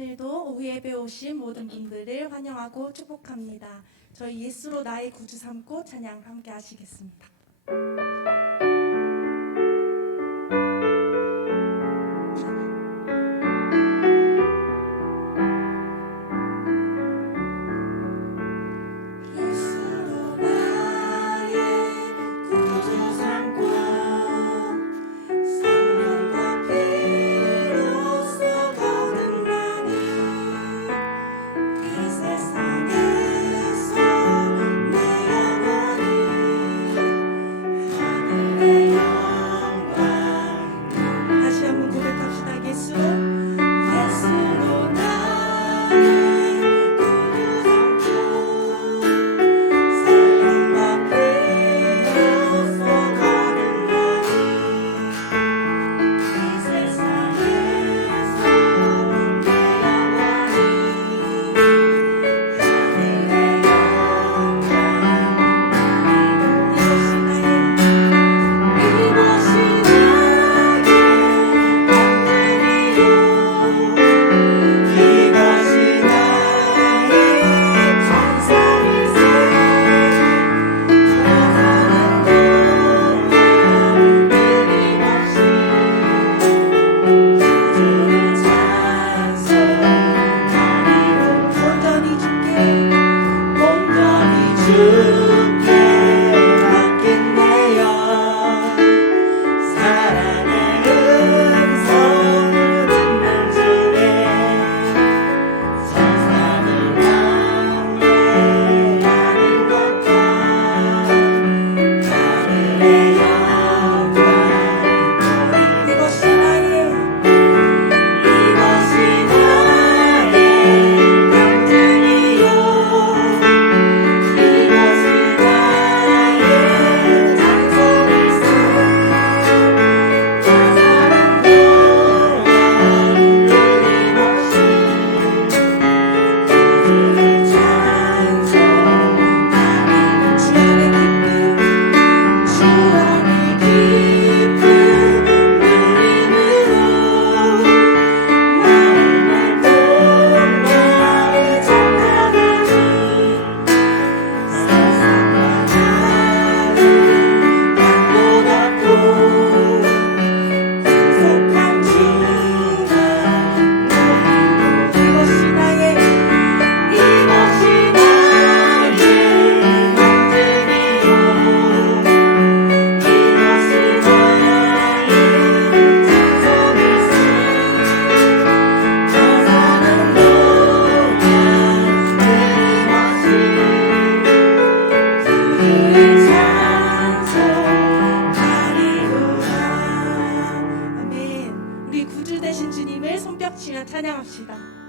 오늘도 오후 예배 오신 모든 분들을 환영하고 축복합니다. 저희 예수로 나의 구주 삼고 찬양 함께 하시겠습니다. 찬양합시다. 주님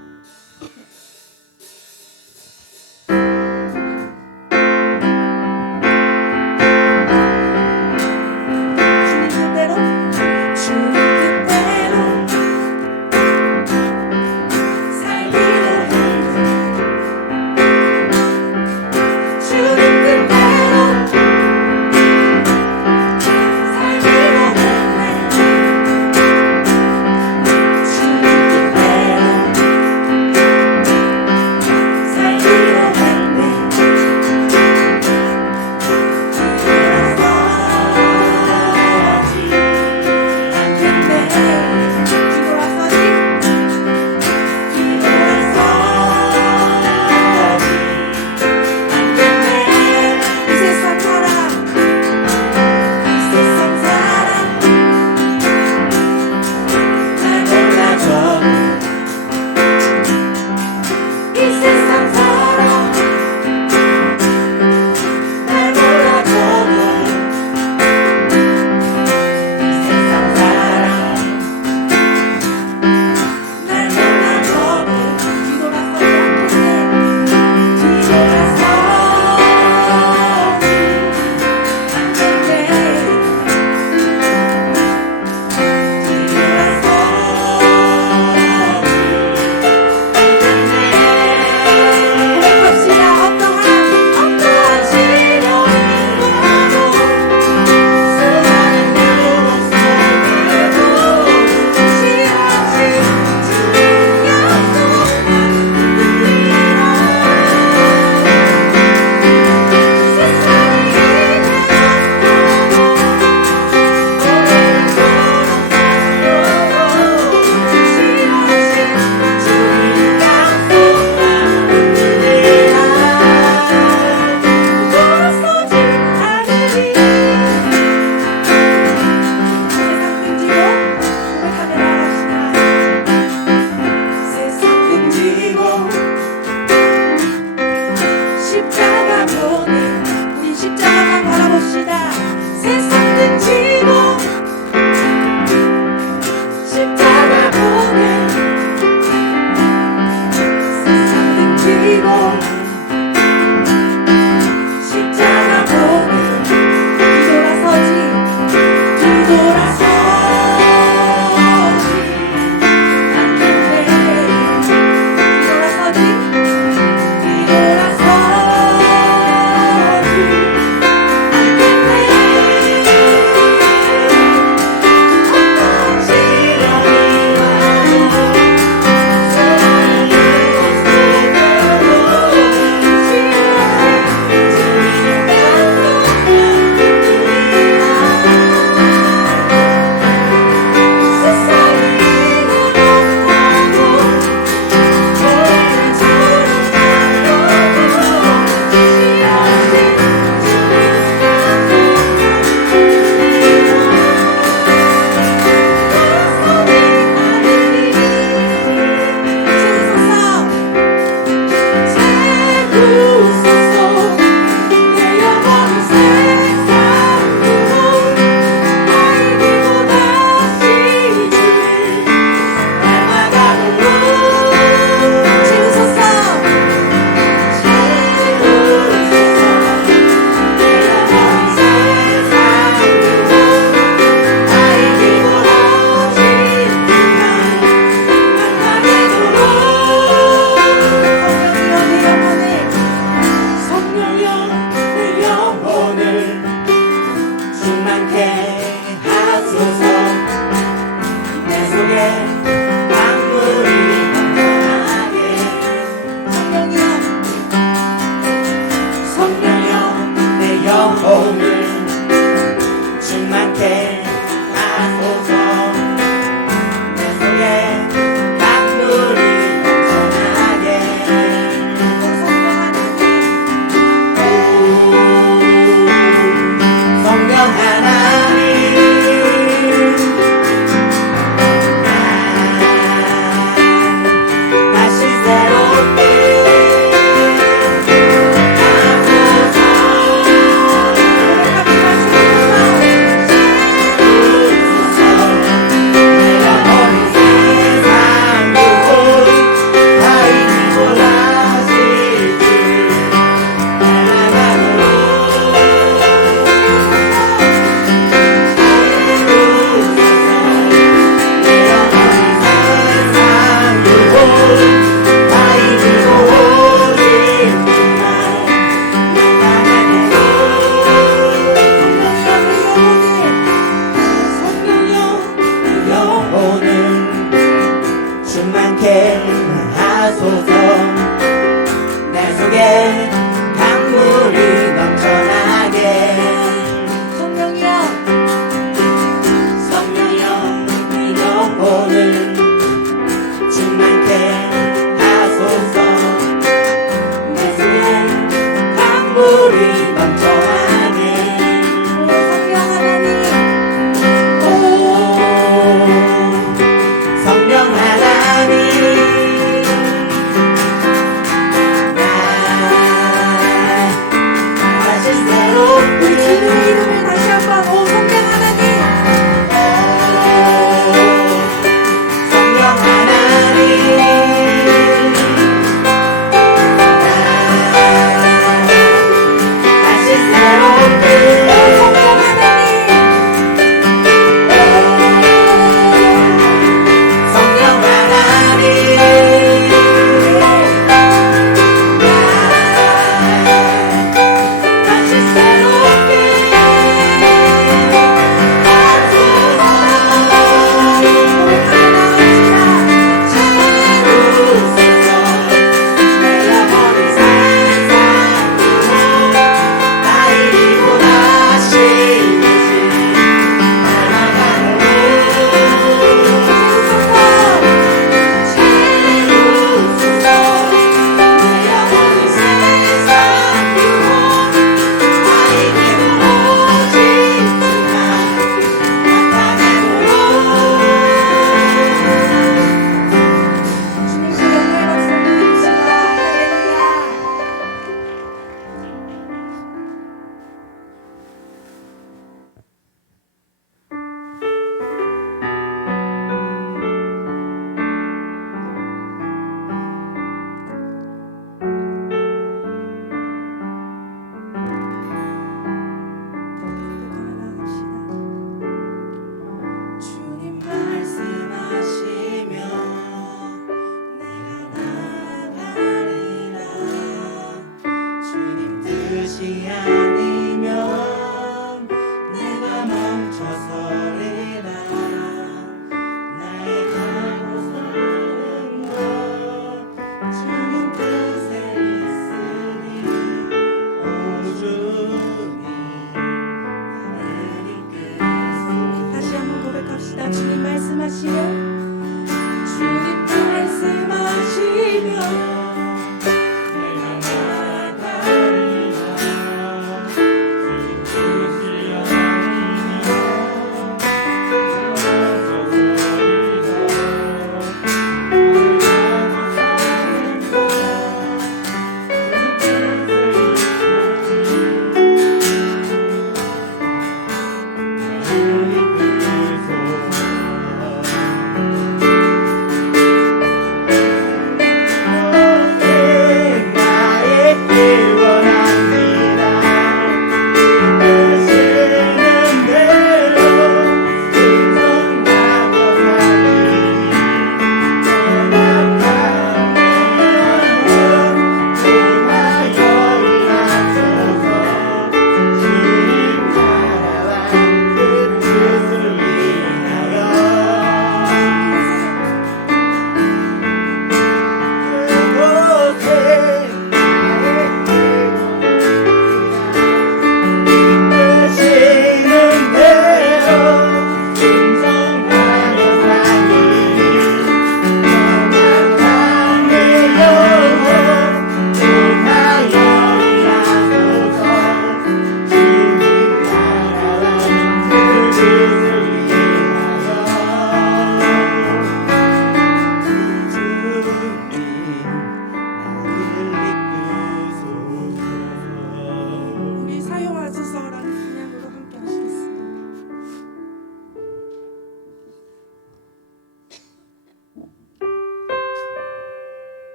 주님 말씀하시면 주님 말씀하시면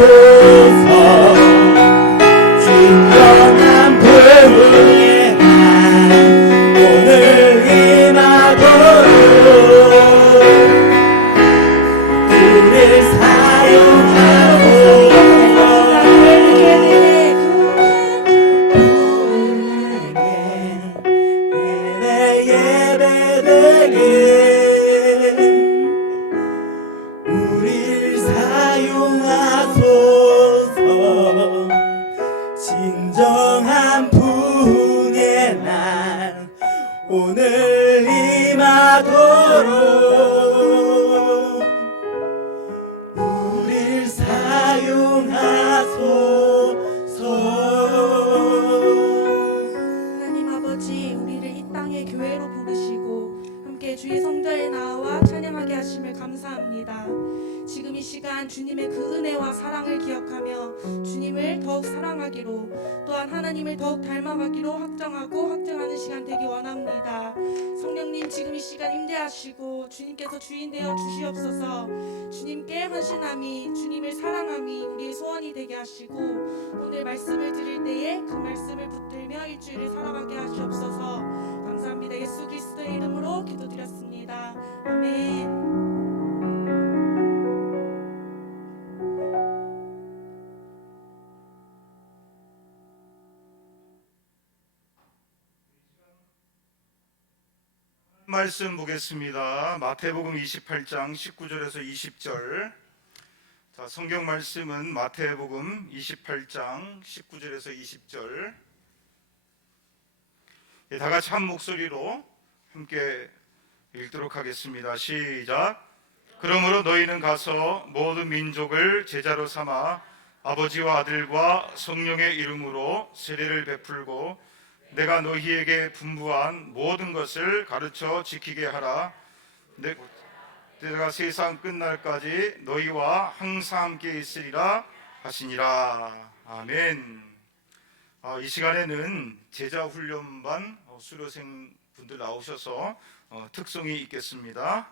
진정한 부흥의 날 오늘 임하도록 우릴 사용하고 예배되게 우릴 사용하소서. 진정한 부흥의 날 오늘 임하도록 우릴 사용하소서. 하나님 아버지, 우리를 이 땅의 교회로 부르시고 함께 주의 성전에 나와 찬양하게 하심을 감사합니다. 지금 이 시간 주님의 그 은혜와 사랑을 기억하며 주님을 더욱 사랑하기로, 또한 하나님을 더욱 닮아가기로 확정하고 확정하는 시간 되기 원합니다. 성령님, 지금 이 시간 임재하시고 주님께서 주인 되어 주시옵소서. 주님께 헌신함이, 주님을 사랑함이 우리의 소원이 되게 하시고, 오늘 말씀을 드릴 때에 그 말씀을 붙들며 일주일을 살아가게 하시옵소서. 감사합니다. 예수 그리스도의 이름으로 기도드렸습니다. 아멘. 말씀 보겠습니다. 마태복음 28장 19절에서 20절. 자, 성경 말씀은 마태복음 28장 19절에서 20절. 다 같이 한 목소리로 함께 읽도록 하겠습니다. 시작. 그러므로 너희는 가서 모든 민족을 제자로 삼아 아버지와 아들과 성령의 이름으로 세례를 베풀고 내가 너희에게 분부한 모든 것을 가르쳐 지키게 하라. 내가 세상 끝날까지 너희와 항상 함께 있으리라 하시니라. 아멘. 이 시간에는 제자훈련반 수료생 분들 나오셔서 특송이 있겠습니다.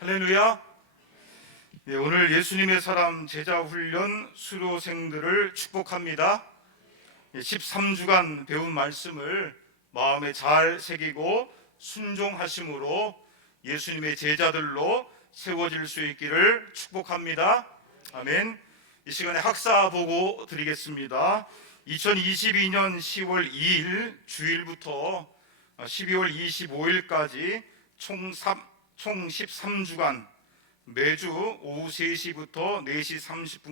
할렐루야. 예, 오늘 예수님의 사람 제자 훈련 수료생들을 축복합니다. 13주간 배운 말씀을 마음에 잘 새기고 순종하심으로 예수님의 제자들로 세워질 수 있기를 축복합니다. 아멘. 이 시간에 학사 보고 드리겠습니다. 2022년 10월 2일 주일부터 12월 25일까지 총 13주간 매주 오후 3시부터 4시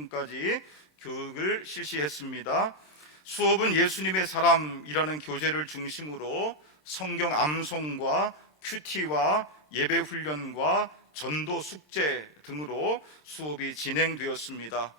30분까지 교육을 실시했습니다. 수업은 예수님의 사람이라는 교재를 중심으로 성경 암송과 큐티와 예배 훈련과 전도 숙제 등으로 수업이 진행되었습니다.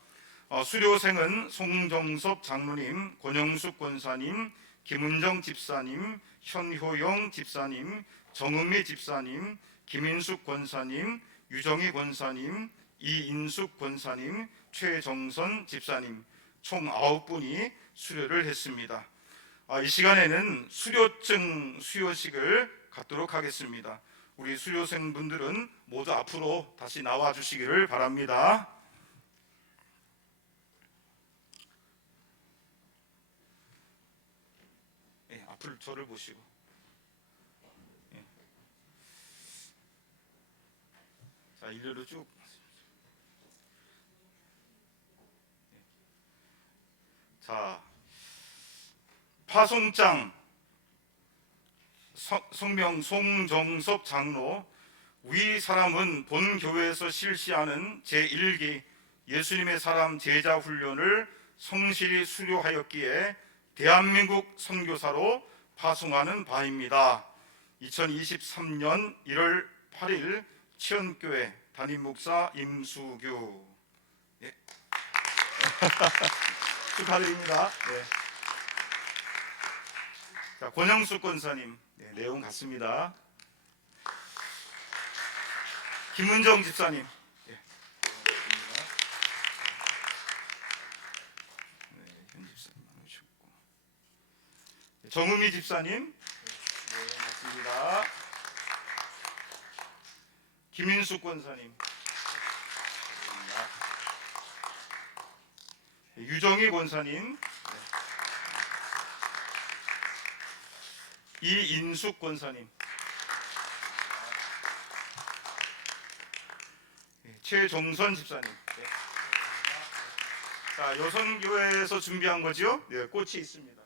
수료생은 송정섭 장로님, 권영숙 권사님, 김은정 집사님, 현효영 집사님, 정은미 집사님, 김인숙 권사님, 유정희 권사님, 이인숙 권사님, 최정선 집사님 총 9분이 수료를 했습니다. 이 시간에는 수료증 수여식을 갖도록 하겠습니다. 우리 수료생분들은 모두 앞으로 다시 나와 주시기를 바랍니다. 네, 앞을 저를 보시고. 네. 자, 일렬로 쭉. 네. 자, 파송장 성명 송정섭 장로, 위 사람은 본 교회에서 실시하는 제1기 예수님의 사람 제자 훈련을 성실히 수료하였기에 대한민국 선교사로 파송하는 바입니다. 2023년 1월 8일 치연교회 담임 목사 임수규. 예. 축하드립니다. 네. 자, 권영숙 권사님, 네, 내용 같습니다. 김은정 집사님, 네, 현 집사님 나누셨고, 정은미 집사님, 네, 맞습니다. 김인숙 권사님, 네, 유정희 권사님, 이인숙 권사님, 최종선 집사님. 네. 자, 여성교회에서 준비한 거죠? 네, 꽃이 있습니다.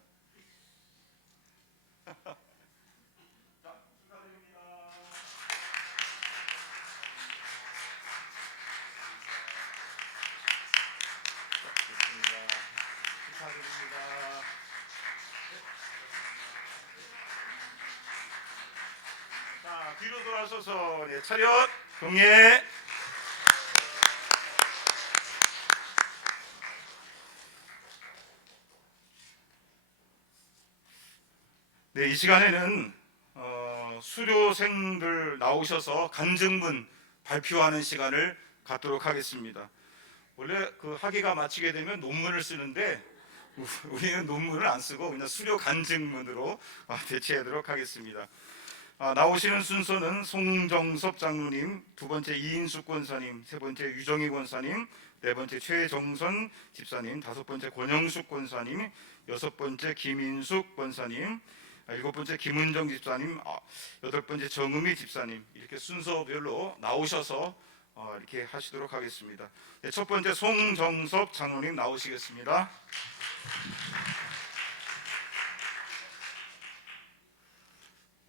자, 축하드립니다. 자, 좋습니다. 축하드립니다. 자, 뒤로 돌아서서 네, 차렷 경례. 네, 이 시간에는 수료생들 나오셔서 간증문 발표하는 시간을 갖도록 하겠습니다. 원래 그 학위가 마치게 되면 논문을 쓰는데 우리는 논문을 안 쓰고 그냥 수료 간증문으로 대체하도록 하겠습니다. 나오시는 순서는 송정섭 장로님, 두 번째 이인숙 권사님, 세 번째 유정희 권사님, 네 번째 최정선 집사님, 다섯 번째 권영숙 권사님, 여섯 번째 김인숙 권사님, 일곱 번째 김은정 집사님, 여덟 번째 정은미 집사님, 이렇게 순서별로 나오셔서 이렇게 하시도록 하겠습니다. 네, 첫 번째 송정섭 장로님 나오시겠습니다.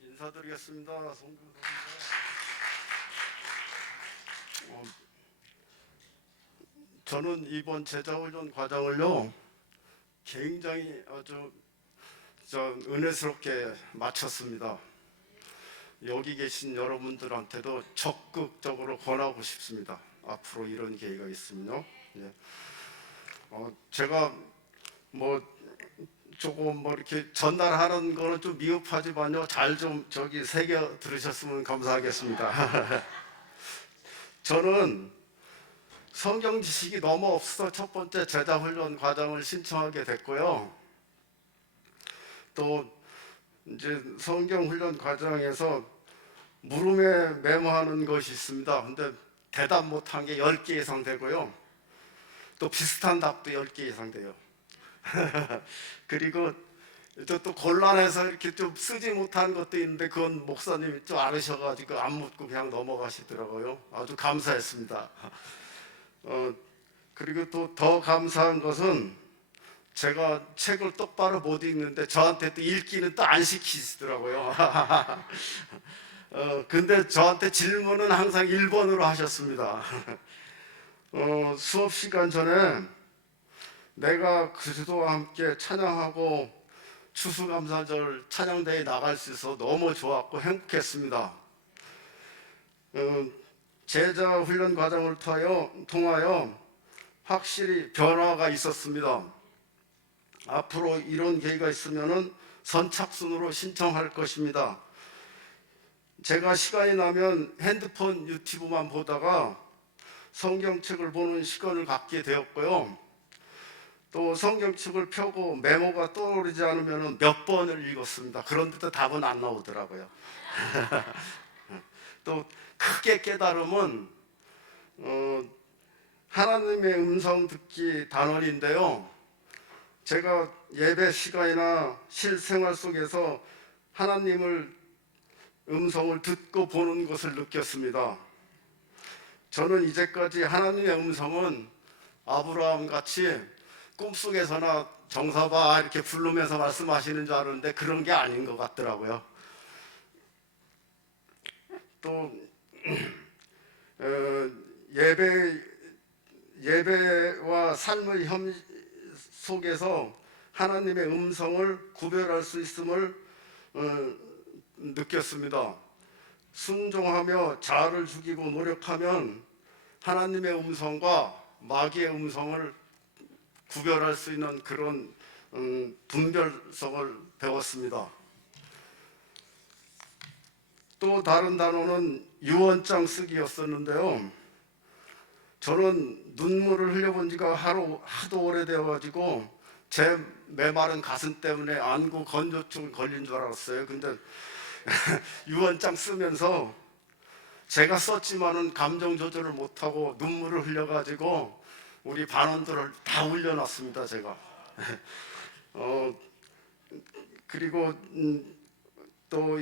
인사드리겠습니다. 송정섭입니다. 저는 이번 제자훈련 과정을요 굉장히 아주 은혜스럽게 마쳤습니다. 여기 계신 여러분들한테도 적극적으로 권하고 싶습니다. 앞으로 이런 기회가 있으면요. 예. 제가 조금 이렇게 전달하는 거는 좀 미흡하지만요. 잘 좀 새겨 들으셨으면 감사하겠습니다. 저는 성경 지식이 너무 없어서 첫 번째 제자훈련 과정을 신청하게 됐고요. 또 이제 성경 훈련 과정에서 물음에 메모하는 것이 있습니다. 근데 대답 못한 게 10개 이상 되고요. 또 비슷한 답도 10개 이상 돼요. 그리고 또 곤란해서 이렇게 좀 쓰지 못한 것도 있는데 그건 목사님이 좀 알으셔가지고 안 묻고 그냥 넘어가시더라고요. 아주 감사했습니다. 그리고 또 더 감사한 것은 제가 책을 똑바로 못 읽는데 저한테 또 읽기는 또 안 시키시더라고요. 근데 저한테 질문은 항상 1번으로 하셨습니다. 수업 시간 전에 내가 그리스도와 함께 찬양하고 추수감사절 찬양대회에 나갈 수 있어서 너무 좋았고 행복했습니다. 제자 훈련 과정을 통하여 확실히 변화가 있었습니다. 앞으로 이런 계기가 있으면 선착순으로 신청할 것입니다. 제가 시간이 나면 핸드폰 유튜브만 보다가 성경책을 보는 시간을 갖게 되었고요. 또 성경책을 펴고 메모가 떠오르지 않으면 몇 번을 읽었습니다. 그런데도 답은 안 나오더라고요. 또 크게 깨달음은 하나님의 음성 듣기 단원인데요. 제가 예배 시간이나 실생활 속에서 하나님을 음성을 듣고 보는 것을 느꼈습니다. 저는 이제까지 하나님의 음성은 아브라함 같이 꿈속에서나 정사바 이렇게 부르면서 말씀하시는 줄 알았는데 그런 게 아닌 것 같더라고요. 또 예배와 삶의 속에서 하나님의 음성을 구별할 수 있음을 느꼈습니다. 순종하며 자아를 죽이고 노력하면 하나님의 음성과 마귀의 음성을 구별할 수 있는 그런 분별성을 배웠습니다. 또 다른 단어는 유언장 쓰기였었는데요. 저는 눈물을 흘려본 지가 하도 오래되어가지고 제 메마른 가슴 때문에 안구 건조증 걸린 줄 알았어요. 근데 유언장 쓰면서 제가 썼지만은 감정 조절을 못하고 눈물을 흘려가지고 우리 반원들을 다 울려놨습니다. 제가. 그리고 또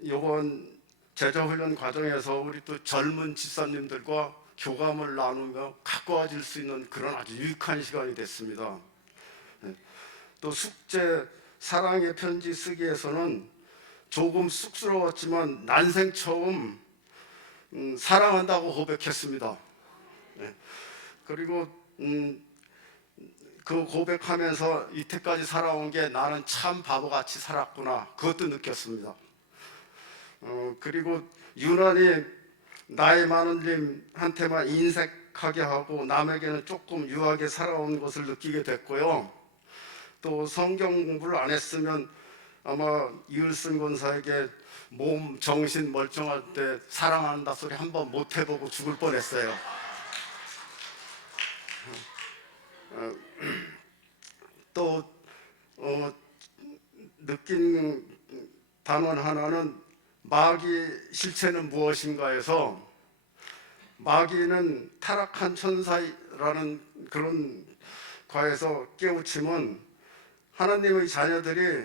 이번 제자훈련 과정에서 우리 또 젊은 집사님들과 교감을 나누며 가까워질 수 있는 그런 아주 유익한 시간이 됐습니다. 또 숙제 사랑의 편지 쓰기에서는 조금 쑥스러웠지만 난생 처음 사랑한다고 고백했습니다. 그리고 그 고백하면서 이때까지 살아온 게 나는 참 바보같이 살았구나 그것도 느꼈습니다. 그리고 유난히 나이 많은 님한테만 인색하게 하고 남에게는 조금 유하게 살아온 것을 느끼게 됐고요. 또 성경 공부를 안 했으면 아마 이을승 권사에게 몸 정신 멀쩡할 때 사랑한다 소리 한번 못 해보고 죽을 뻔했어요. 또 느낀 단원 하나는 마귀 실체는 무엇인가에서 마귀는 타락한 천사라는 그런 과에서 깨우침은 하나님의 자녀들이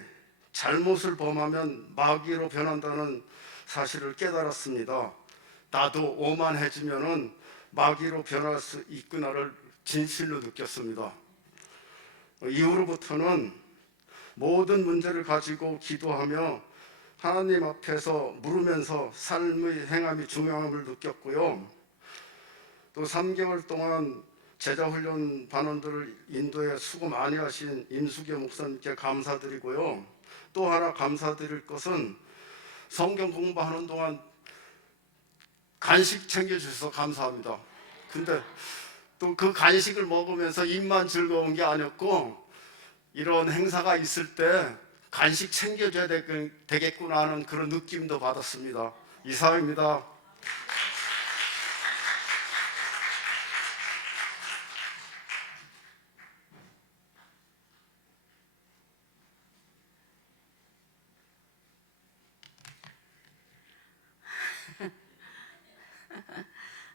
잘못을 범하면 마귀로 변한다는 사실을 깨달았습니다. 나도 오만해지면은 마귀로 변할 수 있구나를 진실로 느꼈습니다. 이후로부터는 모든 문제를 가지고 기도하며 하나님 앞에서 물으면서 삶의 행함이 중요함을 느꼈고요. 또 3개월 동안 제자훈련 반원들을 인도에 수고 많이 하신 임수교 목사님께 감사드리고요. 또 하나 감사드릴 것은 성경 공부하는 동안 간식 챙겨주셔서 감사합니다. 근데 또 그 간식을 먹으면서 입만 즐거운 게 아니었고 이런 행사가 있을 때 간식 챙겨줘야 되겠구나 하는 그런 느낌도 받았습니다. 이상입니다.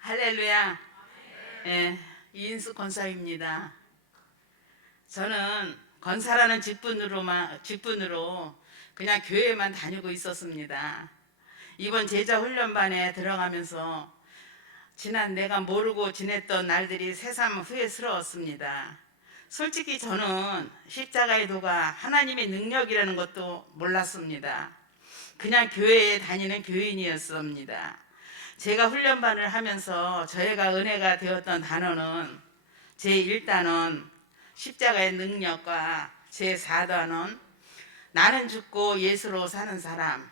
할렐루야. 예, 이인숙 권사입니다. 저는 권사라는 직분으로 그냥 교회만 다니고 있었습니다. 이번 제자 훈련반에 들어가면서 지난 내가 모르고 지냈던 날들이 새삼 후회스러웠습니다. 솔직히 저는 십자가의 도가 하나님의 능력이라는 것도 몰랐습니다. 그냥 교회에 다니는 교인이었습니다. 제가 훈련반을 하면서 저희가 은혜가 되었던 단어는 제1단원 십자가의 능력과 제4단원 나는 죽고 예수로 사는 사람,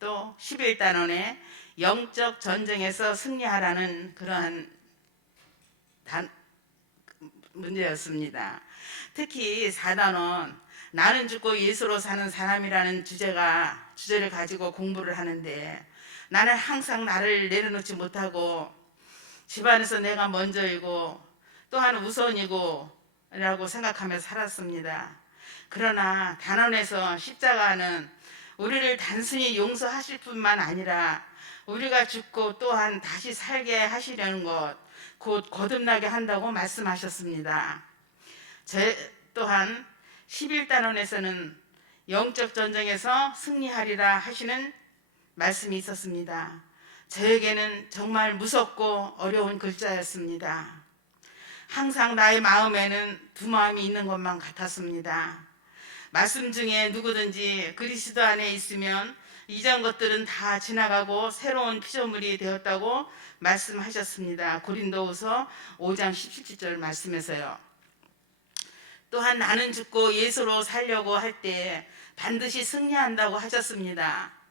또 11단원의 영적 전쟁에서 승리하라는 그러한 문제였습니다. 특히 4단원 나는 죽고 예수로 사는 사람이라는 주제를 가지고 공부를 하는데 나는 항상 나를 내려놓지 못하고 집안에서 내가 먼저이고 또한 우선이고 라고 생각하며 살았습니다. 그러나 단원에서 십자가는 우리를 단순히 용서하실 뿐만 아니라 우리가 죽고 또한 다시 살게 하시려는 것, 곧 거듭나게 한다고 말씀하셨습니다. 또한 11단원에서는 영적 전쟁에서 승리하리라 하시는 말씀이 있었습니다. 저에게는 정말 무섭고 어려운 글자였습니다. 항상 나의 마음에는 두 마음이 있는 것만 같았습니다. 말씀 중에 누구든지 그리스도 안에 있으면 이전 것들은 다 지나가고 새로운 피조물이 되었다고 말씀하셨습니다. 고린도후서 5장 17절 말씀에서요. 또한 나는 죽고 예수로 살려고 할 때 반드시 승리한다고 하셨습니다.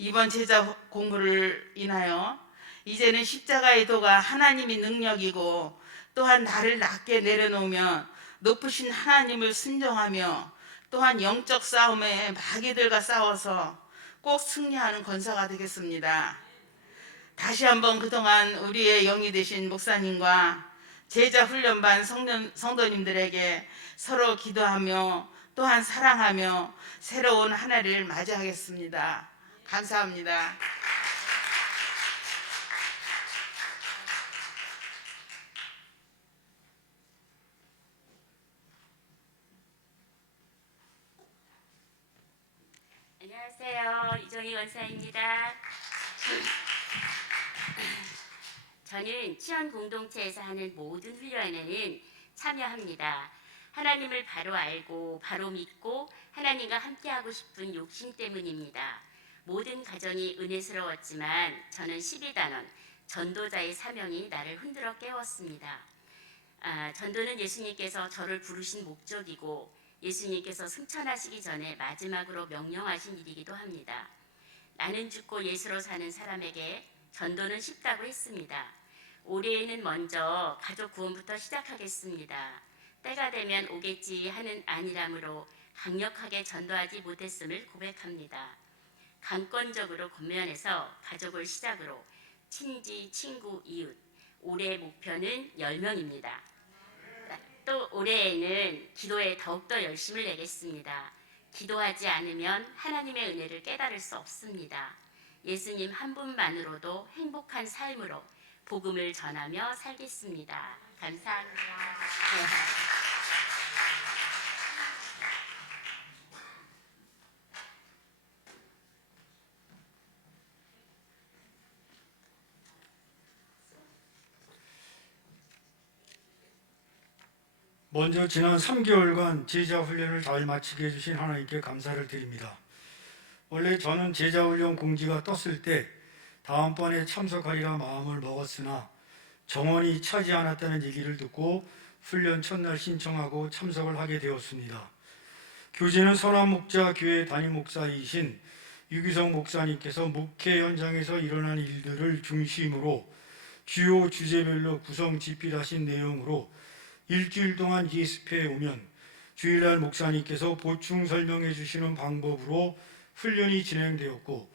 이번 제자 공부를 인하여 이제는 십자가의 도가 하나님의 능력이고 또한 나를 낮게 내려놓으며 높으신 하나님을 순종하며 또한 영적 싸움에 마귀들과 싸워서 꼭 승리하는 권사가 되겠습니다. 다시 한번 그동안 우리의 영이 되신 목사님과 제자 훈련반 성도님들에게 서로 기도하며 또한 사랑하며 새로운 한 해를 맞이하겠습니다. 감사합니다. 안녕하세요. 이정희 원사입니다. 저는 치원 공동체에서 하는 모든 훈련에는 참여합니다. 하나님을 바로 알고 바로 믿고 하나님과 함께하고 싶은 욕심 때문입니다. 모든 가정이 은혜스러웠지만 저는 12단원 전도자의 사명이 나를 흔들어 깨웠습니다. 전도는 예수님께서 저를 부르신 목적이고 예수님께서 승천하시기 전에 마지막으로 명령하신 일이기도 합니다. 나는 죽고 예수로 사는 사람에게 전도는 쉽다고 했습니다. 올해에는 먼저 가족 구원부터 시작하겠습니다. 때가 되면 오겠지 하는 안일함으로 강력하게 전도하지 못했음을 고백합니다. 강권적으로 권면해서 가족을 시작으로 친지, 친구, 이웃, 올해의 목표는 10명입니다. 또 올해에는 기도에 더욱더 열심을 내겠습니다. 기도하지 않으면 하나님의 은혜를 깨달을 수 없습니다. 예수님 한 분만으로도 행복한 삶으로 복음을 전하며 살겠습니다. 감사합니다. 먼저 지난 3개월간 제자 훈련을 잘 마치게 해주신 하나님께 감사를 드립니다. 원래 저는 제자 훈련 공지가 떴을 때 다음번에 참석하리라 마음을 먹었으나 정원이 차지 않았다는 얘기를 듣고 훈련 첫날 신청하고 참석을 하게 되었습니다. 교재는 선한 교회 담임 목사이신 유기성 목사님께서 목회 현장에서 일어난 일들을 중심으로 주요 주제별로 구성 집필하신 내용으로 일주일 동안 예습해 오면 주일날 목사님께서 보충 설명해 주시는 방법으로 훈련이 진행되었고,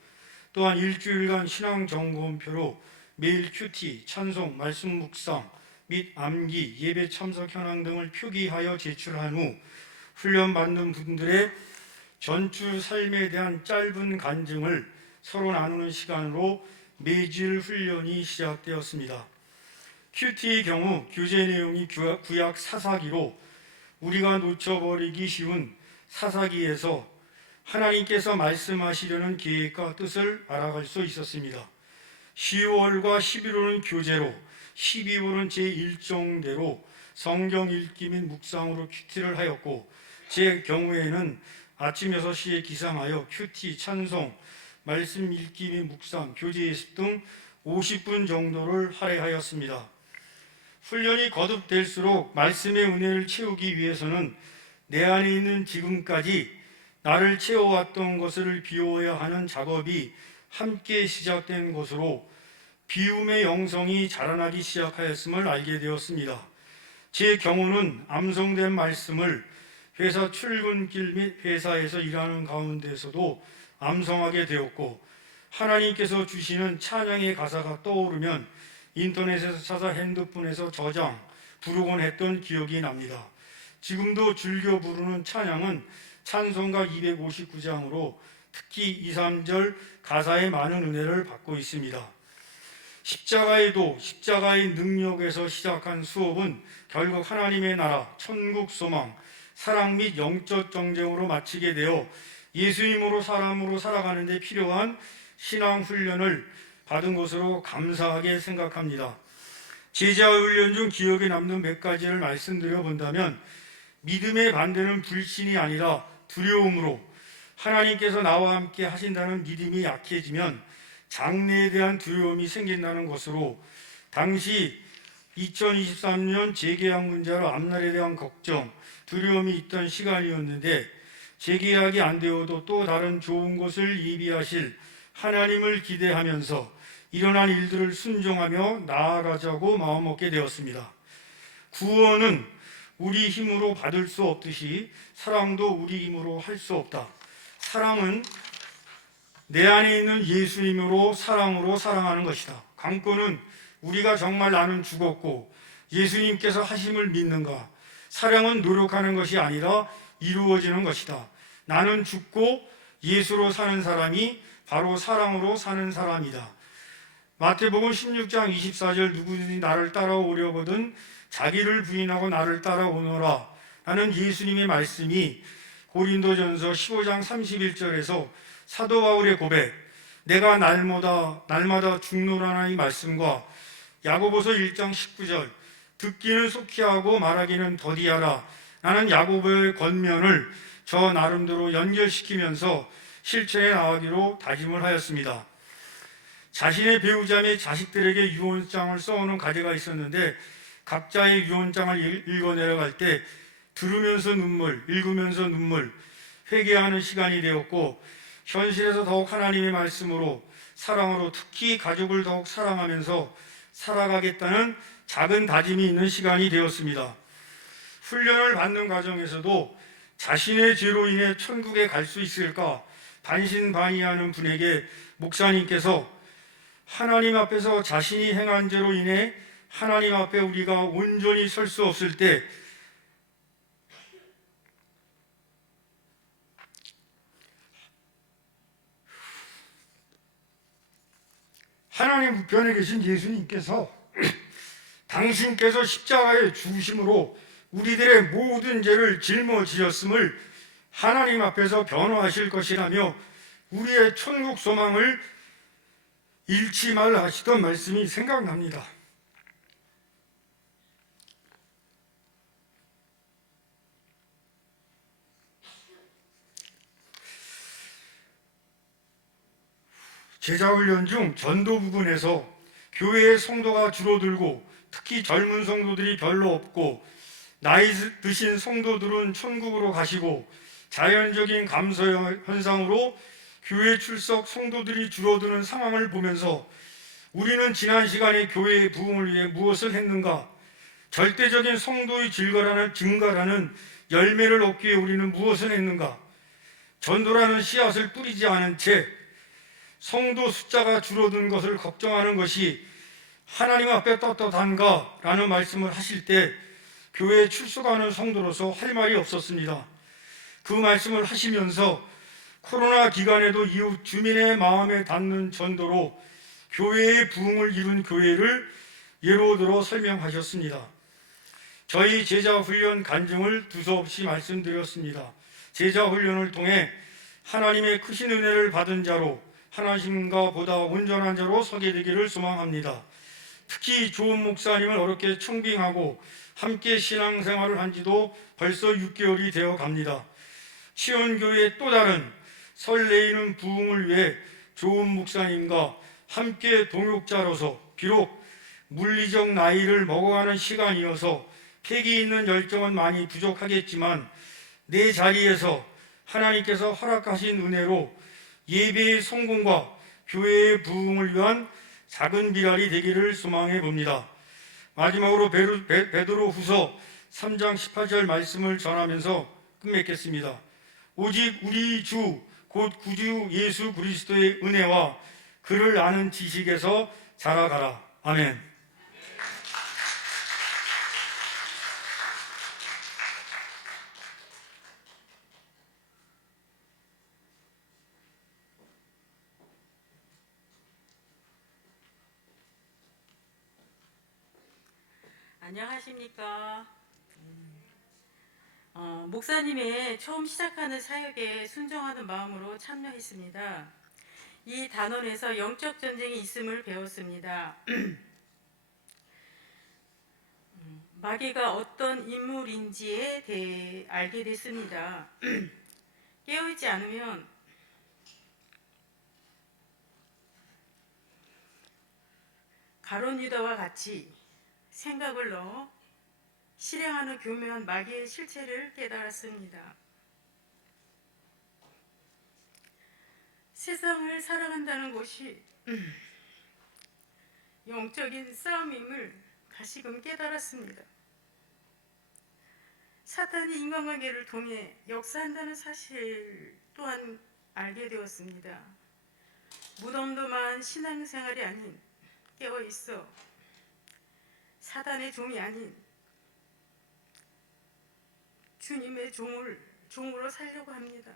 또한 일주일간 신앙 점검표로 매일 큐티, 찬송, 말씀 묵상 및 암기, 예배 참석 현황 등을 표기하여 제출한 후 훈련받는 분들의 전주 삶에 대한 짧은 간증을 서로 나누는 시간으로 매질 훈련이 시작되었습니다. 큐티의 경우 교재 내용이 구약 사사기로 우리가 놓쳐버리기 쉬운 사사기에서 하나님께서 말씀하시려는 계획과 뜻을 알아갈 수 있었습니다. 10월과 11월은 교재로, 12월은 제1종대로 성경 읽기 및 묵상으로 큐티를 하였고, 제 경우에는 아침 6시에 기상하여 큐티, 찬송, 말씀 읽기 및 묵상, 교재 예습 등 50분 정도를 할애하였습니다. 훈련이 거듭될수록 말씀의 은혜를 채우기 위해서는 내 안에 있는 지금까지 나를 채워왔던 것을 비워야 하는 작업이 함께 시작된 것으로 비움의 영성이 자라나기 시작하였음을 알게 되었습니다. 제 경우는 암송된 말씀을 회사 출근길 및 회사에서 일하는 가운데서도 암송하게 되었고, 하나님께서 주시는 찬양의 가사가 떠오르면 인터넷에서 찾아 핸드폰에서 저장, 부르곤 했던 기억이 납니다. 지금도 즐겨 부르는 찬양은 찬송가 259장으로 특히 2, 3절 가사에 많은 은혜를 받고 있습니다. 십자가의 도, 십자가의 능력에서 시작한 수업은 결국 하나님의 나라, 천국 소망, 사랑 및 영적 정쟁으로 마치게 되어 예수님으로 사람으로 살아가는 데 필요한 신앙 훈련을 받은 것으로 감사하게 생각합니다. 제자 훈련 중 기억에 남는 몇 가지를 말씀드려 본다면, 믿음의 반대는 불신이 아니라 두려움으로 하나님께서 나와 함께 하신다는 믿음이 약해지면 장래에 대한 두려움이 생긴다는 것으로, 당시 2023년 재계약 문제로 앞날에 대한 걱정, 두려움이 있던 시간이었는데, 재계약이 안 되어도 또 다른 좋은 것을 예비하실 하나님을 기대하면서 일어난 일들을 순종하며 나아가자고 마음먹게 되었습니다. 구원은 우리 힘으로 받을 수 없듯이 사랑도 우리 힘으로 할 수 없다. 사랑은 내 안에 있는 예수님으로 사랑으로 사랑하는 것이다. 관건은 우리가 정말 나는 죽었고 예수님께서 하심을 믿는가. 사랑은 노력하는 것이 아니라 이루어지는 것이다. 나는 죽고 예수로 사는 사람이 바로 사랑으로 사는 사람이다. 마태복음 16장 24절 누구든지 나를 따라오려거든 자기를 부인하고 나를 따라오너라 하는 예수님의 말씀이 고린도전서 15장 31절에서 사도 바울의 고백, 내가 날마다 죽노라는 이 말씀과 야고보서 1장 19절 듣기는 속히 하고 말하기는 더디하라 라는 야고보의 권면을 저 나름대로 연결시키면서 실천에 나가기로 다짐을 하였습니다. 자신의 배우자 및 자식들에게 유언장을 써오는 가제가 있었는데, 각자의 유언장을 읽어내려갈 때 들으면서 눈물, 읽으면서 눈물, 회개하는 시간이 되었고, 현실에서 더욱 하나님의 말씀으로 사랑으로 특히 가족을 더욱 사랑하면서 살아가겠다는 작은 다짐이 있는 시간이 되었습니다. 훈련을 받는 과정에서도 자신의 죄로 인해 천국에 갈 수 있을까 반신반의하는 분에게 목사님께서 하나님 앞에서 자신이 행한 죄로 인해 하나님 앞에 우리가 온전히 설 수 없을 때 하나님 우편에 계신 예수님께서 당신께서 십자가에 죽으심으로 우리들의 모든 죄를 짊어지셨음을 하나님 앞에서 변호하실 것이라며 우리의 천국 소망을 잃지 말라 하시던 말씀이 생각납니다. 제자훈련 중 전도 부분에서 교회의 성도가 줄어들고 특히 젊은 성도들이 별로 없고 나이 드신 성도들은 천국으로 가시고 자연적인 감소 현상으로 교회 출석 성도들이 줄어드는 상황을 보면서 우리는 지난 시간에 교회의 부흥을 위해 무엇을 했는가? 절대적인 성도의 증가라는 열매를 얻기 위해 우리는 무엇을 했는가? 전도라는 씨앗을 뿌리지 않은 채 성도 숫자가 줄어든 것을 걱정하는 것이 하나님 앞에 떳떳한가? 라는 말씀을 하실 때 교회에 출석하는 성도로서 할 말이 없었습니다. 그 말씀을 하시면서 코로나 기간에도 이웃 주민의 마음에 닿는 전도로 교회의 부흥을 이룬 교회를 예로 들어 설명하셨습니다. 저희 제자 훈련 간증을 두서없이 말씀드렸습니다. 제자 훈련을 통해 하나님의 크신 은혜를 받은 자로 하나님과 보다 온전한 자로 서게 되기를 소망합니다. 특히 조은 목사님을 어렵게 청빙하고 함께 신앙생활을 한 지도 벌써 6개월이 되어 갑니다. 치원교회의 또 다른 설레이는 부흥을 위해 조은 목사님과 함께 동역자로서 비록 물리적 나이를 먹어가는 시간이어서 패기 있는 열정은 많이 부족하겠지만 내 자리에서 하나님께서 허락하신 은혜로 예배의 성공과 교회의 부흥을 위한 작은 비랄이 되기를 소망해 봅니다. 마지막으로 베드로 후서 3장 18절 말씀을 전하면서 끝맺겠습니다. 오직 우리 주 곧 구주 예수 그리스도의 은혜와 그를 아는 지식에서 자라가라. 아멘. 안녕하십니까. 목사님의 처음 시작하는 사역에 순종하는 마음으로 참여했습니다. 이 단원에서 영적 전쟁이 있음을 배웠습니다. 마귀가 어떤 인물인지에 대해 알게 됐습니다. 깨어있지 않으면 가룟 유다와 같이 생각을 넣어 실행하는 교묘한 마귀의 실체를 깨달았습니다. 세상을 살아간다는 것이 영적인 싸움임을 다시금 깨달았습니다. 사탄이 인간관계를 통해 역사한다는 사실 또한 알게 되었습니다. 무덤덤한 신앙생활이 아닌 깨어있어 사단의 종이 아닌 주님의 종으로 살려고 합니다.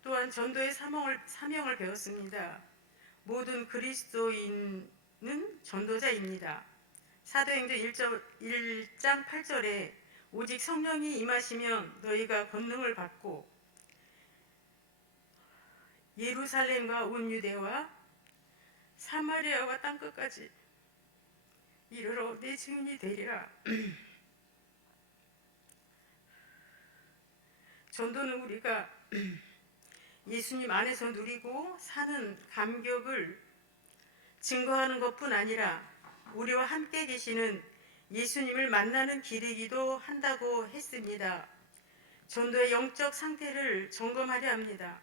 또한 전도의 사명을 배웠습니다. 모든 그리스도인은 전도자입니다. 사도행전 1장 8절에 오직 성령이 임하시면 너희가 권능을 받고 예루살렘과 온 유대와 사마리아와 땅끝까지 이르러 내 증인이 되리라. 전도는 우리가 예수님 안에서 누리고 사는 감격을 증거하는 것뿐 아니라 우리와 함께 계시는 예수님을 만나는 길이기도 한다고 했습니다. 전도의 영적 상태를 점검하려 합니다.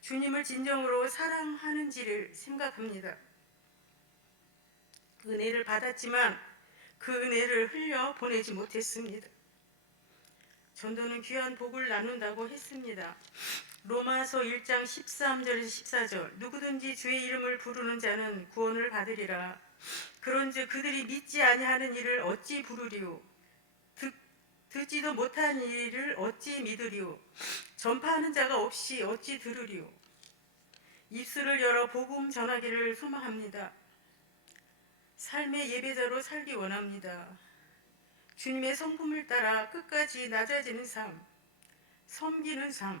주님을 진정으로 사랑하는지를 생각합니다. 은혜를 받았지만 그 은혜를 흘려 보내지 못했습니다. 전도는 귀한 복을 나눈다고 했습니다. 로마서 1장 13절에서 14절 누구든지 주의 이름을 부르는 자는 구원을 받으리라. 그런즉 그들이 믿지 아니하는 일을 어찌 부르리요? 듣지도 못한 일을 어찌 믿으리요? 전파하는 자가 없이 어찌 들으리요? 입술을 열어 복음 전하기를 소망합니다. 삶의 예배자로 살기 원합니다. 주님의 성품을 따라 끝까지 낮아지는 삶, 섬기는 삶,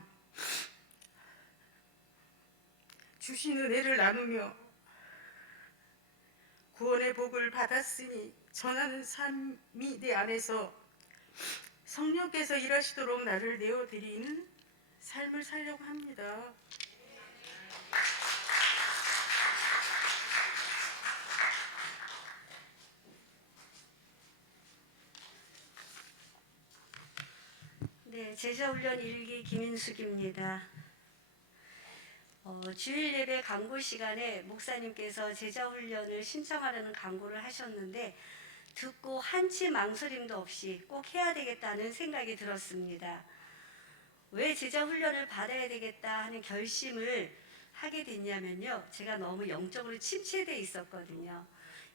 주신 은혜를 나누며 구원의 복을 받았으니 전하는 삶이 내 안에서 성령께서 일하시도록 나를 내어드리는 삶을 살려고 합니다. 네, 제자훈련 1기 김인숙입니다. 주일 예배 강구 시간에 목사님께서 제자훈련을 신청하라는 강구를 하셨는데 듣고 한치 망설임도 없이 꼭 해야 되겠다는 생각이 들었습니다. 왜 제자훈련을 받아야 되겠다 하는 결심을 하게 됐냐면요. 제가 너무 영적으로 침체되어 있었거든요.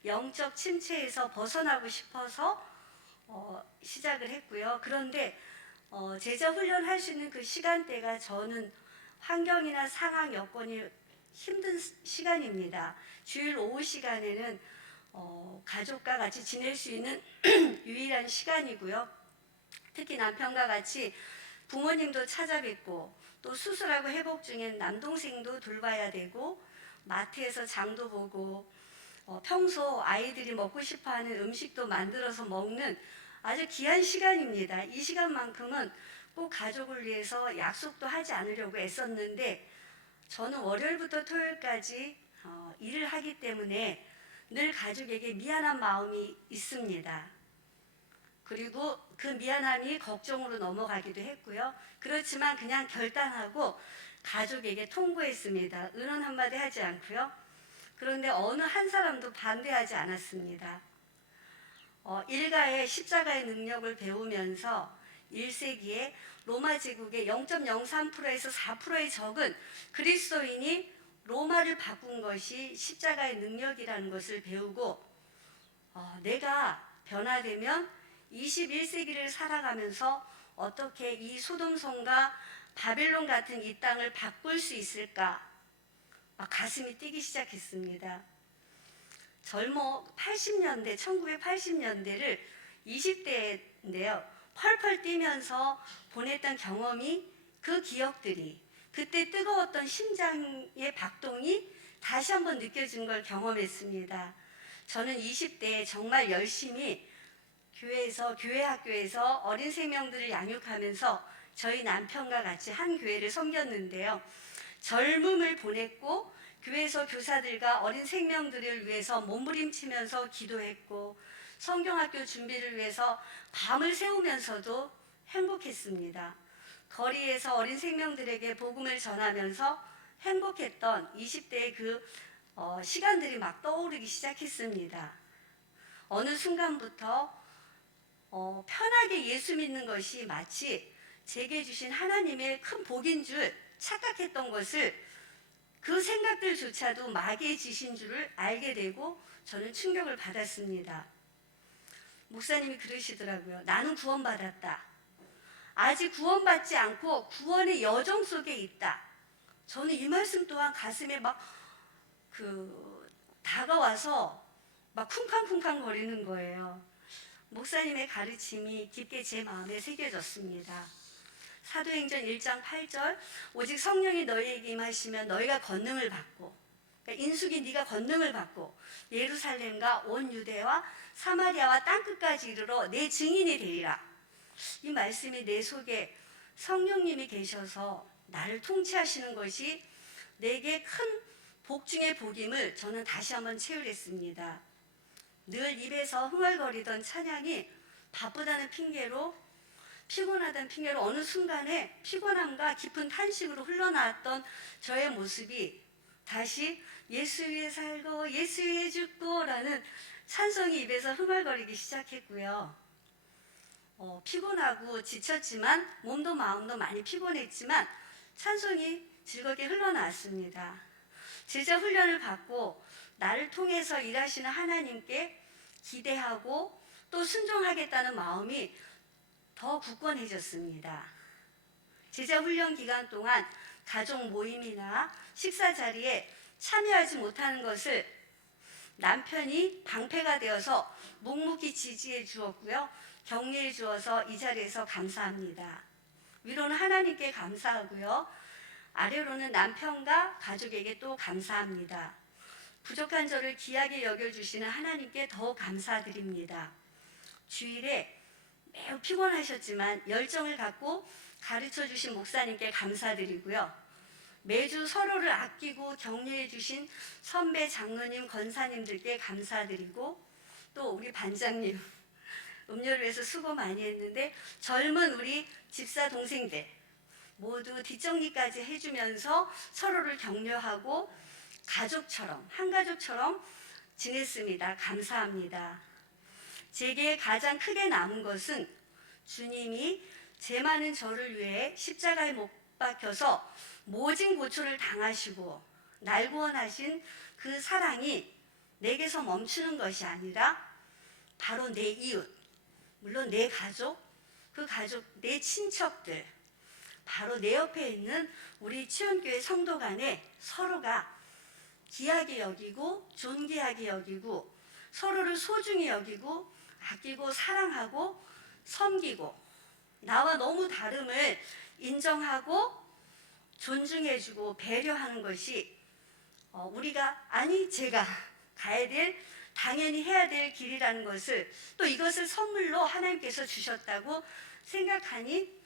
영적 침체에서 벗어나고 싶어서 시작을 했고요. 그런데 제자 훈련할 수 있는 그 시간대가 저는 환경이나 상황 여건이 힘든 시간입니다. 주일 오후 시간에는 가족과 같이 지낼 수 있는 유일한 시간이고요. 특히 남편과 같이 부모님도 찾아뵙고 또 수술하고 회복 중인 남동생도 돌봐야 되고 마트에서 장도 보고 평소 아이들이 먹고 싶어하는 음식도 만들어서 먹는 아주 귀한 시간입니다. 이 시간만큼은 꼭 가족을 위해서 약속도 하지 않으려고 애썼는데 저는 월요일부터 토요일까지 일을 하기 때문에 늘 가족에게 미안한 마음이 있습니다. 그리고 그 미안함이 걱정으로 넘어가기도 했고요. 그렇지만 그냥 결단하고 가족에게 통보했습니다. 의논 한마디 하지 않고요. 그런데 어느 한 사람도 반대하지 않았습니다. 일가의 십자가의 능력을 배우면서 1세기에 로마 제국의 0.03%에서 4%의 적은 그리스도인이 로마를 바꾼 것이 십자가의 능력이라는 것을 배우고 내가 변화되면 21세기를 살아가면서 어떻게 이 소돔성과 바벨론 같은 이 땅을 바꿀 수 있을까 가슴이 뛰기 시작했습니다. 80년대, 1980년대를 20대인데요. 펄펄 뛰면서 보냈던 경험이 그 기억들이 그때 뜨거웠던 심장의 박동이 다시 한번 느껴진 걸 경험했습니다. 저는 20대에 정말 열심히 교회 학교에서 어린 생명들을 양육하면서 저희 남편과 같이 한 교회를 섬겼는데요. 젊음을 보냈고 교회에서 교사들과 어린 생명들을 위해서 몸부림치면서 기도했고 성경학교 준비를 위해서 밤을 새우면서도 행복했습니다. 거리에서 어린 생명들에게 복음을 전하면서 행복했던 20대의 그 시간들이 막 떠오르기 시작했습니다. 어느 순간부터 편하게 예수 믿는 것이 마치 제게 주신 하나님의 큰 복인 줄 착각했던 것을 그 생각들조차도 마귀의 짓인 줄을 알게 되고 저는 충격을 받았습니다. 목사님이 그러시더라고요. 나는 구원받았다. 아직 구원받지 않고 구원의 여정 속에 있다. 저는 이 말씀 또한 가슴에 막 다가와서 막 쿵쾅쿵쾅 거리는 거예요. 목사님의 가르침이 깊게 제 마음에 새겨졌습니다. 사도행전 1장 8절 오직 성령이 너희에게 임하시면 너희가 권능을 받고 그러니까 인숙이 네가 권능을 받고 예루살렘과 온 유대와 사마리아와 땅끝까지 이르러 내 증인이 되리라. 이 말씀이 내 속에 성령님이 계셔서 나를 통치하시는 것이 내게 큰 복 중의 복임을 저는 다시 한번 체휼했습니다. 늘 입에서 흥얼거리던 찬양이 바쁘다는 핑계로 피곤하다는 핑계로 어느 순간에 피곤함과 깊은 탄식으로 흘러나왔던 저의 모습이 다시 예수 위에 살고 예수 위에 죽고 라는 찬송이 입에서 흥얼거리기 시작했고요. 피곤하고 지쳤지만 몸도 마음도 많이 피곤했지만 찬송이 즐겁게 흘러나왔습니다. 제자 훈련을 받고 나를 통해서 일하시는 하나님께 기대하고 또 순종하겠다는 마음이 더 굳건해졌습니다. 제자 훈련 기간 동안 가족 모임이나 식사 자리에 참여하지 못하는 것을 남편이 방패가 되어서 묵묵히 지지해 주었고요. 격려해 주어서 이 자리에서 감사합니다. 위로는 하나님께 감사하고요. 아래로는 남편과 가족에게 또 감사합니다. 부족한 저를 귀하게 여겨주시는 하나님께 더욱 감사드립니다. 주일에 매우 피곤하셨지만 열정을 갖고 가르쳐 주신 목사님께 감사드리고요. 매주 서로를 아끼고 격려해 주신 선배 장로님, 권사님들께 감사드리고 또 우리 반장님 음료를 위해서 수고 많이 했는데 젊은 우리 집사 동생들 모두 뒷정리까지 해주면서 서로를 격려하고 가족처럼 한 가족처럼 지냈습니다. 감사합니다. 제게 가장 크게 남은 것은 주님이 죄 많은 저를 위해 십자가에 못 박혀서 모진 고초를 당하시고 날 구원하신 그 사랑이 내게서 멈추는 것이 아니라 바로 내 이웃, 물론 내 가족, 그 가족, 내 친척들, 바로 내 옆에 있는 우리 치원교회 성도 간에 서로가 귀하게 여기고 존귀하게 여기고 서로를 소중히 여기고 아끼고 사랑하고 섬기고 나와 너무 다름을 인정하고 존중해주고 배려하는 것이 제가 가야 될 당연히 해야 될 길이라는 것을 또 이것을 선물로 하나님께서 주셨다고 생각하니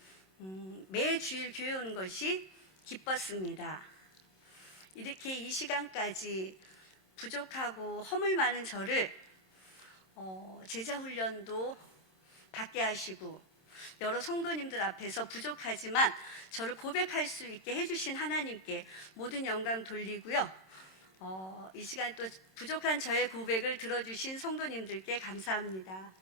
매 주일 교회 오는 것이 기뻤습니다. 이렇게 이 시간까지 부족하고 허물 많은 저를 제자 훈련도 받게 하시고 여러 성도님들 앞에서 부족하지만 저를 고백할 수 있게 해주신 하나님께 모든 영광 돌리고요. 이 시간 또 부족한 저의 고백을 들어주신 성도님들께 감사합니다.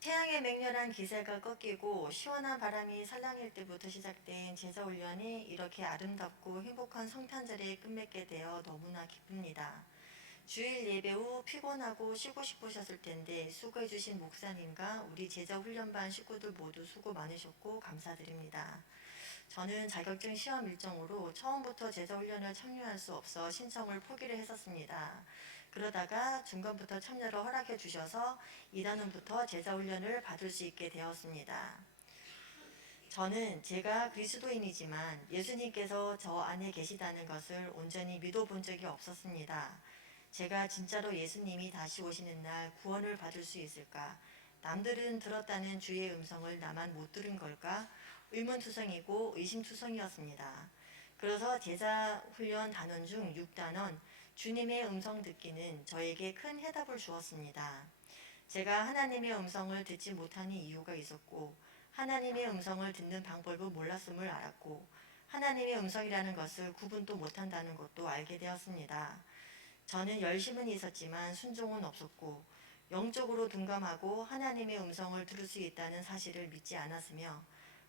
태양의 맹렬한 기세가 꺾이고 시원한 바람이 살랑일 때부터 시작된 제자훈련이 이렇게 아름답고 행복한 성탄절에 끝맺게 되어 너무나 기쁩니다. 주일 예배 후 피곤하고 쉬고 싶으셨을 텐데 수고해주신 목사님과 우리 제자훈련반 식구들 모두 수고 많으셨고 감사드립니다. 저는 자격증 시험 일정으로 처음부터 제자훈련을 참여할 수 없어 신청을 포기를 했었습니다. 그러다가 중간부터 참여를 허락해 주셔서 2단원부터 제자훈련을 받을 수 있게 되었습니다. 저는 제가 그리스도인이지만 예수님께서 저 안에 계시다는 것을 온전히 믿어본 적이 없었습니다. 제가 진짜로 예수님이 다시 오시는 날 구원을 받을 수 있을까? 남들은 들었다는 주의 음성을 나만 못 들은 걸까? 의문투성이고 의심투성이었습니다. 그래서 제자훈련 단원 중 6단원 주님의 음성 듣기는 저에게 큰 해답을 주었습니다. 제가 하나님의 음성을 듣지 못하는 이유가 있었고 하나님의 음성을 듣는 방법을 몰랐음을 알았고 하나님의 음성이라는 것을 구분도 못한다는 것도 알게 되었습니다. 저는 열심은 있었지만 순종은 없었고 영적으로 둔감하고 하나님의 음성을 들을 수 있다는 사실을 믿지 않았으며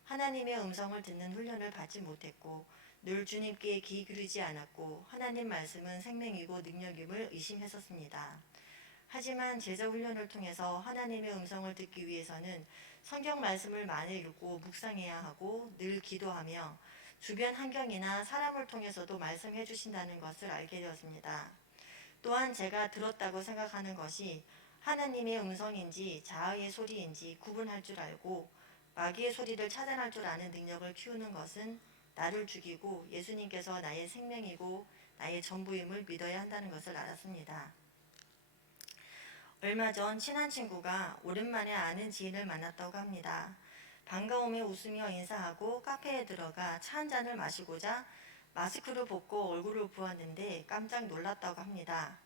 하나님의 음성을 듣는 훈련을 받지 못했고 늘 주님께 귀 기울이지 않았고 하나님 말씀은 생명이고 능력임을 의심했었습니다. 하지만 제자훈련을 통해서 하나님의 음성을 듣기 위해서는 성경 말씀을 많이 읽고 묵상해야 하고 늘 기도하며 주변 환경이나 사람을 통해서도 말씀해 주신다는 것을 알게 되었습니다. 또한 제가 들었다고 생각하는 것이 하나님의 음성인지 자아의 소리인지 구분할 줄 알고 마귀의 소리를 차단할 줄 아는 능력을 키우는 것은 나를 죽이고 예수님께서 나의 생명이고 나의 전부임을 믿어야 한다는 것을 알았습니다. 얼마 전 친한 친구가 오랜만에 아는 지인을 만났다고 합니다. 반가움에 웃으며 인사하고 카페에 들어가 차 한 잔을 마시고자 마스크를 벗고 얼굴을 보았는데 깜짝 놀랐다고 합니다.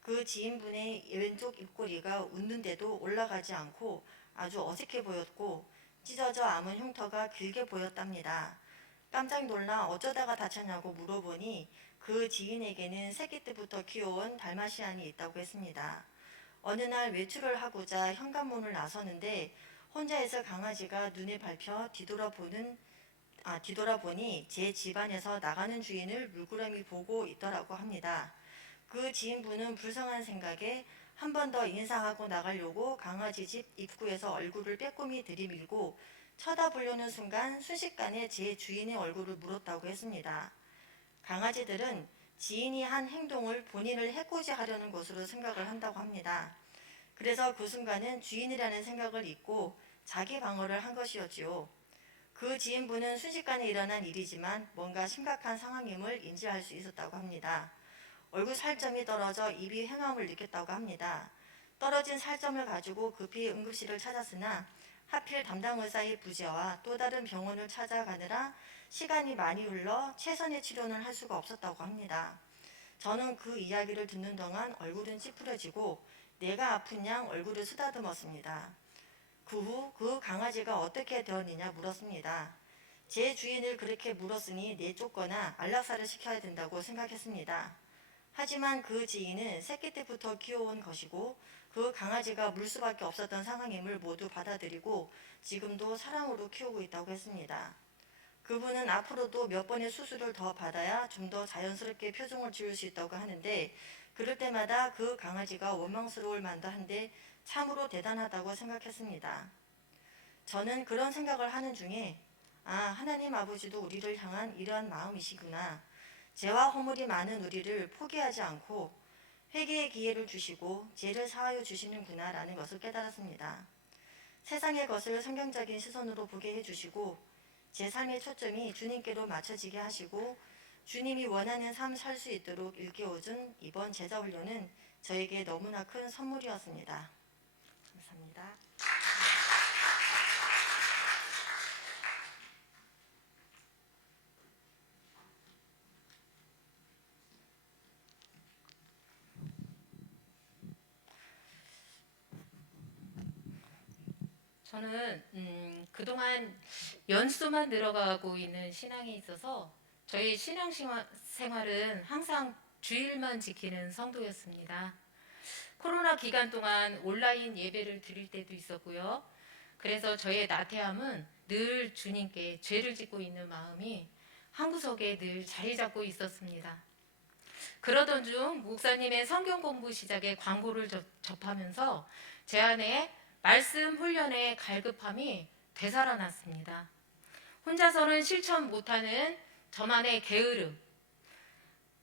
그 지인분의 왼쪽 입꼬리가 웃는데도 올라가지 않고 아주 어색해 보였고 찢어져 아문 흉터가 길게 보였답니다. 깜짝 놀라 어쩌다가 다쳤냐고 물어보니 그 지인에게는 새끼 때부터 키워온 달마시안이 있다고 했습니다. 어느 날 외출을 하고자 현관문을 나서는데 혼자 있을 강아지가 눈에 밟혀 뒤돌아보니 제 집안에서 나가는 주인을 물끄러미 보고 있더라고 합니다. 그 지인분은 불쌍한 생각에 한 번 더 인사하고 나가려고 강아지 집 입구에서 얼굴을 빼꼼히 들이밀고 쳐다보려는 순간 순식간에 제 주인의 얼굴을 물었다고 했습니다. 강아지들은 지인이 한 행동을 본인을 해코지 하려는 것으로 생각을 한다고 합니다. 그래서 그 순간은 주인이라는 생각을 잊고 자기 방어를 한 것이었지요. 그 지인분은 순식간에 일어난 일이지만 뭔가 심각한 상황임을 인지할 수 있었다고 합니다. 얼굴 살점이 떨어져 입이 횡함을 느꼈다고 합니다. 떨어진 살점을 가지고 급히 응급실을 찾았으나 하필 담당 의사의 부재와 또 다른 병원을 찾아가느라 시간이 많이 흘러 최선의 치료는 할 수가 없었다고 합니다. 저는 그 이야기를 듣는 동안 얼굴은 찌푸려지고 내가 아픈 양 얼굴을 쓰다듬었습니다. 그 후 그 강아지가 어떻게 되었느냐 물었습니다. 제 주인을 그렇게 물었으니 내쫓거나 안락사를 시켜야 된다고 생각했습니다. 하지만 그 지인은 새끼 때부터 키워온 것이고 그 강아지가 물 수밖에 없었던 상황임을 모두 받아들이고 지금도 사랑으로 키우고 있다고 했습니다. 그분은 앞으로도 몇 번의 수술을 더 받아야 좀 더 자연스럽게 표정을 지을 수 있다고 하는데 그럴 때마다 그 강아지가 원망스러울 만도 한데 참으로 대단하다고 생각했습니다. 저는 그런 생각을 하는 중에 하나님 아버지도 우리를 향한 이러한 마음이시구나. 죄와 허물이 많은 우리를 포기하지 않고 회개의 기회를 주시고 죄를 사하여 주시는구나 라는 것을 깨달았습니다. 세상의 것을 성경적인 시선으로 보게 해주시고 제 삶의 초점이 주님께로 맞춰지게 하시고 주님이 원하는 삶 살 수 있도록 일깨워준 이번 제자훈련은 저에게 너무나 큰 선물이었습니다. 감사합니다. 저는 그동안 연수만 늘어가고 있는 신앙이 있어서 저희 생활은 항상 주일만 지키는 성도였습니다. 코로나 기간 동안 온라인 예배를 드릴 때도 있었고요. 그래서 저의 나태함은 늘 주님께 죄를 짓고 있는 마음이 한구석에 늘 자리 잡고 있었습니다. 그러던 중 목사님의 성경 공부 시작에 광고를 접하면서 제 안에 말씀 훈련의 갈급함이 되살아났습니다. 혼자서는 실천 못하는 저만의 게으름,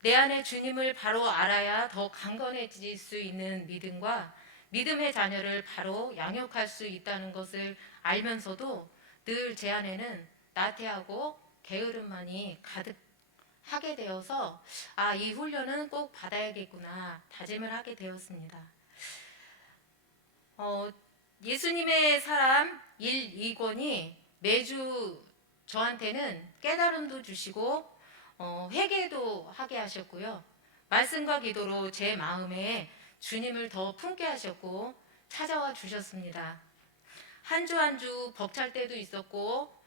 내 안에 주님을 바로 알아야 더 강건해질 수 있는 믿음과 믿음의 자녀를 바로 양육할 수 있다는 것을 알면서도 늘 제 안에는 나태하고 게으름만이 가득하게 되어서 이 훈련은 꼭 받아야겠구나 다짐을 하게 되었습니다. 예수님의 사람 1, 2권이 매주 저한테는 깨달음도 주시고 회개도 하게 하셨고요. 말씀과 기도로 제 마음에 주님을 더 품게 하셨고 찾아와 주셨습니다. 한 주 한 주 벅찰 때도 있었고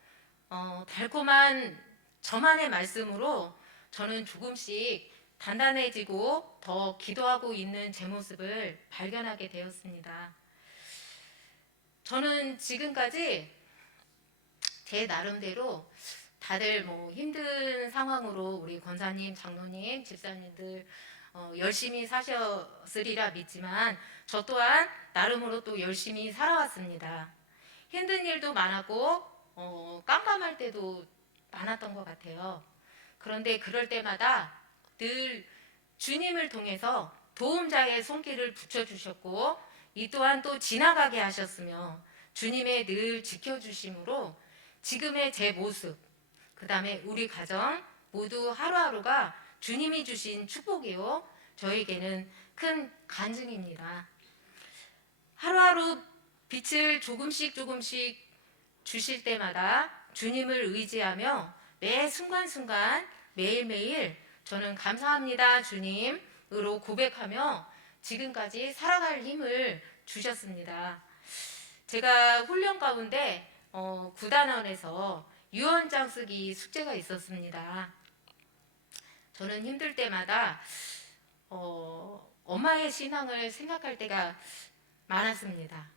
달콤한 저만의 말씀으로 저는 조금씩 단단해지고 더 기도하고 있는 제 모습을 발견하게 되었습니다. 저는 지금까지 제 나름대로 다들 힘든 상황으로 우리 권사님, 장로님, 집사님들 열심히 사셨으리라 믿지만 저 또한 나름으로 또 열심히 살아왔습니다. 힘든 일도 많았고 깜깜할 때도 많았던 것 같아요. 그런데 그럴 때마다 늘 주님을 통해서 도움자의 손길을 붙여주셨고 이 또한 또 지나가게 하셨으며 주님의 늘 지켜주심으로 지금의 제 모습, 그 다음에 우리 가정 모두 하루하루가 주님이 주신 축복이요 저에게는 큰 간증입니다. 하루하루 빛을 조금씩 주실 때마다 주님을 의지하며 매 순간순간 매일매일 저는 감사합니다 주님으로 고백하며 지금까지 살아갈 힘을 주셨습니다. 제가 훈련 가운데 구단원에서 유언장 쓰기 숙제가 있었습니다. 저는 힘들 때마다 엄마의 신앙을 생각할 때가 많았습니다.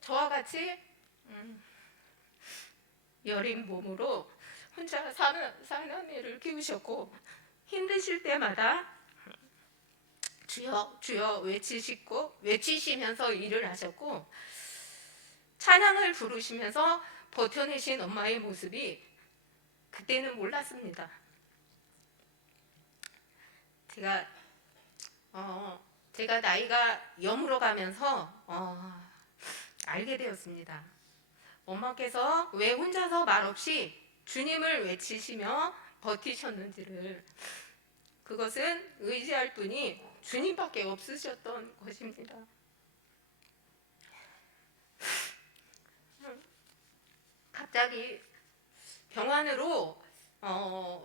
저와 같이 여린 몸으로 혼자 사는 애를 키우셨고 힘드실 때마다 주여 주여 외치시면서 일을 하셨고 찬양을 부르시면서 버텨내신 엄마의 모습이 그때는 몰랐습니다. 제가 나이가 여물어 가면서 알게 되었습니다. 엄마께서 왜 혼자서 말없이 주님을 외치시며 버티셨는지를. 그것은 의지할 분이 주님밖에 없으셨던 것입니다. 갑자기 병원으로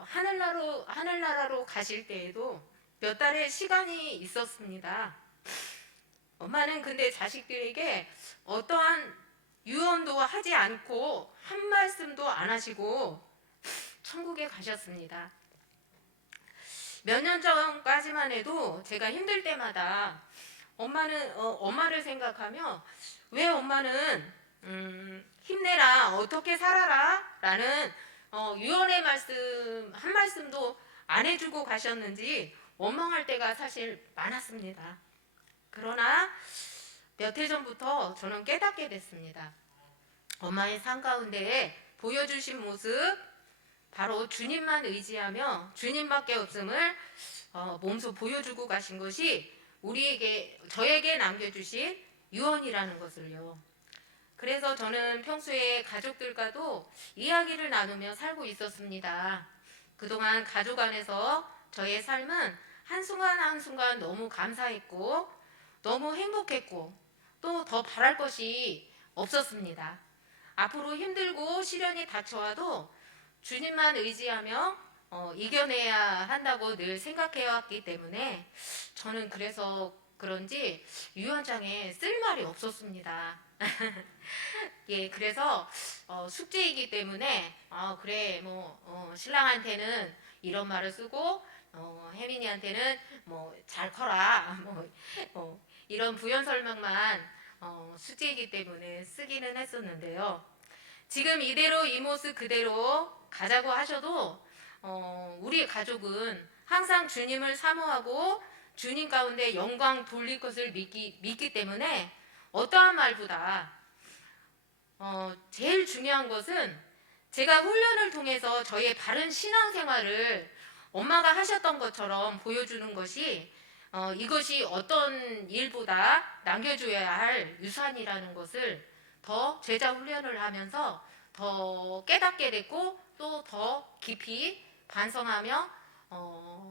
하늘나라로 가실 때에도 몇 달의 시간이 있었습니다. 엄마는 근데 자식들에게 어떠한 유언도 하지 않고 한 말씀도 안 하시고 천국에 가셨습니다. 몇 년 전까지만 해도 제가 힘들 때마다 엄마를 생각하며 왜 엄마는 힘내라, 어떻게 살아라 라는 유언의 말씀 한 말씀도 안 해주고 가셨는지 원망할 때가 사실 많았습니다. 그러나 몇 해 전부터 저는 깨닫게 됐습니다. 엄마의 삶 가운데에 보여주신 모습, 바로 주님만 의지하며 주님밖에 없음을 몸소 보여주고 가신 것이 저에게 남겨주신 유언이라는 것을요. 그래서 저는 평소에 가족들과도 이야기를 나누며 살고 있었습니다. 그동안 가족 안에서 저의 삶은 한순간 한순간 너무 감사했고 너무 행복했고 또 더 바랄 것이 없었습니다. 앞으로 힘들고 시련이 닥쳐와도 주님만 의지하며 이겨내야 한다고 늘 생각해왔기 때문에 저는 그래서 그런지 유언장에 쓸 말이 없었습니다. 예, 그래서 숙제이기 때문에 그래 신랑한테는 이런 말을 쓰고 혜민이한테는 잘 커라 이런 부연 설명만 숙제이기 때문에 쓰기는 했었는데요. 지금 이대로 이 모습 그대로 가자고 하셔도 우리 가족은 항상 주님을 사모하고 주님 가운데 영광 돌릴 것을 믿기 때문에 어떠한 말보다 제일 중요한 것은 제가 훈련을 통해서 저의 바른 신앙생활을 엄마가 하셨던 것처럼 보여주는 것이 이것이 어떤 일보다 남겨줘야 할 유산이라는 것을 더 제자 훈련을 하면서 더 깨닫게 됐고 또 더 깊이 반성하며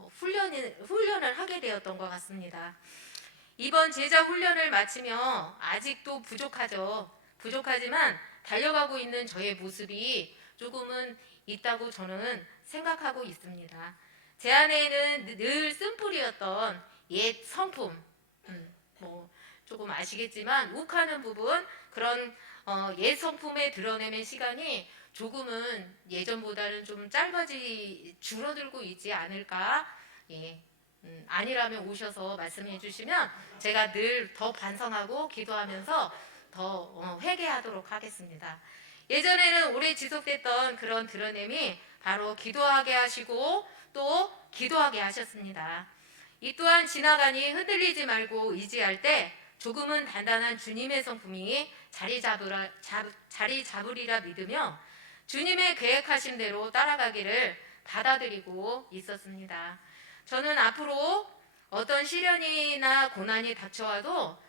훈련을 하게 되었던 것 같습니다. 이번 제자 훈련을 마치며 아직도 부족하지만 달려가고 있는 저의 모습이 조금은 있다고 저는 생각하고 있습니다. 제 안에는 늘 쓴뿌리였던 옛 성품, 조금 아시겠지만 욱하는 부분, 그런 옛 성품의 드러내는 시간이 조금은 예전보다는 좀 줄어들고 있지 않을까. 예, 아니라면 오셔서 말씀해 주시면 제가 늘 더 반성하고 기도하면서 더 회개하도록 하겠습니다. 예전에는 오래 지속됐던 그런 드러냄이 바로 기도하게 하시고 또 기도하게 하셨습니다. 이 또한 지나가니 흔들리지 말고 의지할 때 조금은 단단한 주님의 성품이 자리 잡으리라 믿으며 주님의 계획하신 대로 따라가기를 받아들이고 있었습니다. 저는 앞으로 어떤 시련이나 고난이 닥쳐와도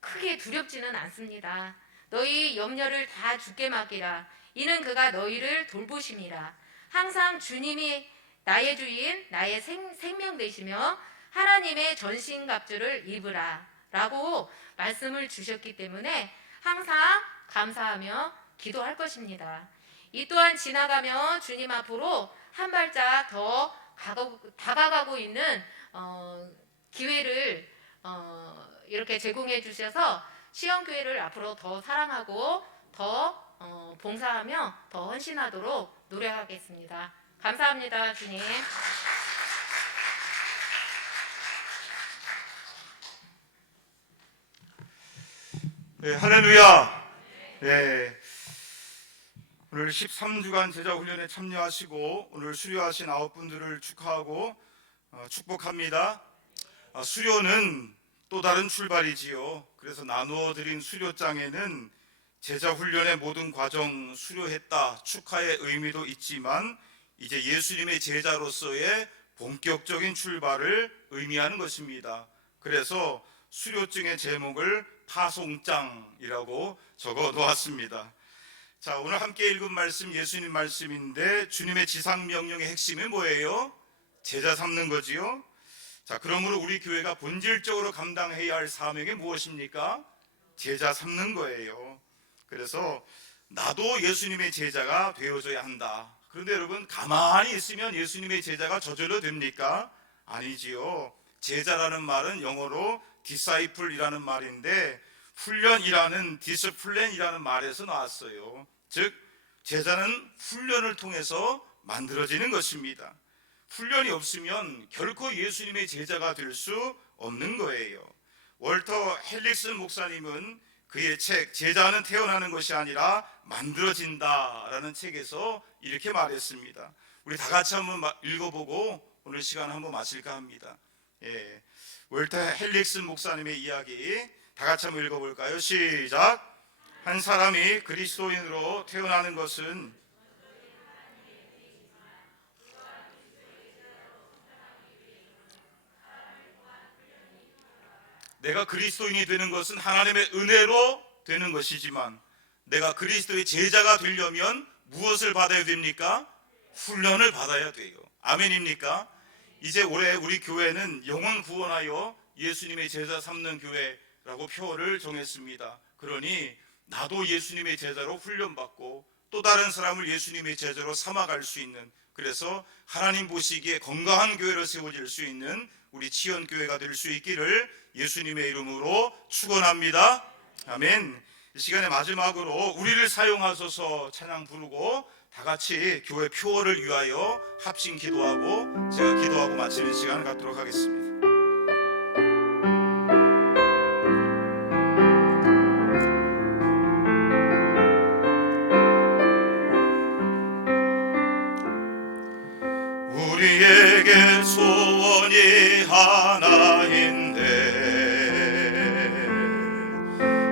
크게 두렵지는 않습니다. 너희 염려를 다 주께 맡기라. 이는 그가 너희를 돌보심이라. 항상 주님이 나의 주인, 나의 생명 되시며 하나님의 전신갑주를 입으라 라고 말씀을 주셨기 때문에 항상 감사하며 기도할 것입니다. 이 또한 지나가며 주님 앞으로 한 발짝 더 다가가고 있는 기회를 이렇게 제공해 주셔서 시험교회를 앞으로 더 사랑하고 더 봉사하며 더 헌신하도록 노력하겠습니다. 감사합니다, 주님. 네, 할렐루야. 네, 오늘 13주간 제자훈련에 참여하시고 오늘 수료하신 9분들을 축하하고 축복합니다. 수료는 또 다른 출발이지요. 그래서 나누어 드린 수료장에는 제자훈련의 모든 과정 수료했다 축하의 의미도 있지만 이제 예수님의 제자로서의 본격적인 출발을 의미하는 것입니다. 그래서 수료증의 제목을 파송장이라고 적어 놓았습니다. 자, 오늘 함께 읽은 말씀 예수님 말씀인데 주님의 지상명령의 핵심이 뭐예요? 제자 삼는 거지요. 자, 그러므로 우리 교회가 본질적으로 감당해야 할 사명이 무엇입니까? 제자 삼는 거예요. 그래서 나도 예수님의 제자가 되어줘야 한다. 그런데 여러분, 가만히 있으면 예수님의 제자가 저절로 됩니까? 아니지요. 제자라는 말은 영어로 disciple이라는 말인데 훈련이라는 discipline이라는 말에서 나왔어요. 즉 제자는 훈련을 통해서 만들어지는 것입니다. 훈련이 없으면 결코 예수님의 제자가 될 수 없는 거예요. 월터 헬릭슨 목사님은 그의 책 제자는 태어나는 것이 아니라 만들어진다라는 책에서 이렇게 말했습니다. 우리 다 같이 한번 읽어보고 오늘 시간 한번 마칠까 합니다. 월터 헬릭슨 목사님의 이야기 다 같이 한번 읽어볼까요? 시작. 한 사람이 그리스도인으로 태어나는 것은 내가 그리스도인이 되는 것은 하나님의 은혜로 되는 것이지만 내가 그리스도의 제자가 되려면 무엇을 받아야 됩니까? 훈련을 받아야 돼요. 아멘입니까? 이제 올해 우리 교회는 영혼 구원하여 예수님의 제자 삼는 교회라고 표어를 정했습니다. 그러니 나도 예수님의 제자로 훈련받고 또 다른 사람을 예수님의 제자로 삼아갈 수 있는, 그래서 하나님 보시기에 건강한 교회로 세워질 수 있는 우리 치연교회가 될 수 있기를 예수님의 이름으로 축원합니다. 아멘. 이 시간의 마지막으로 우리를 사용하소서 찬양 부르고 다 같이 교회 표어를 위하여 합심 기도하고 제가 기도하고 마치는 시간을 갖도록 하겠습니다. 우리에게 소원이 하나인데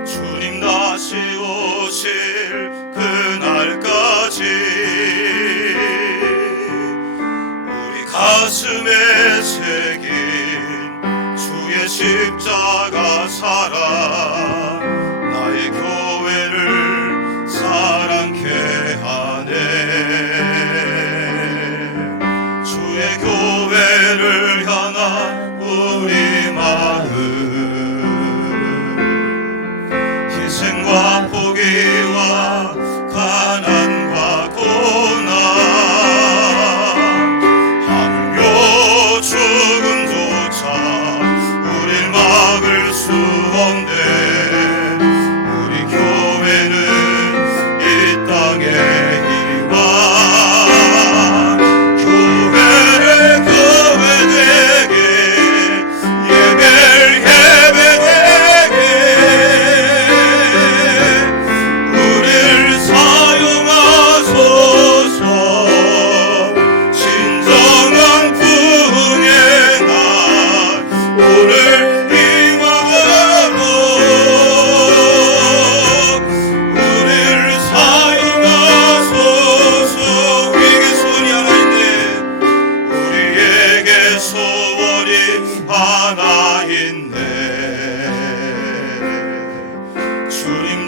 주님 다시 오실 그날까지 우리 가슴에 새긴 주의 십자가 사랑 나의 교회를 사랑케 하네. 교회를 향한 우리 마음 희생과 포기와 가난과 고난 하물며 죽음조차 우릴 막을 수 없네. 우리 교회는 이 땅에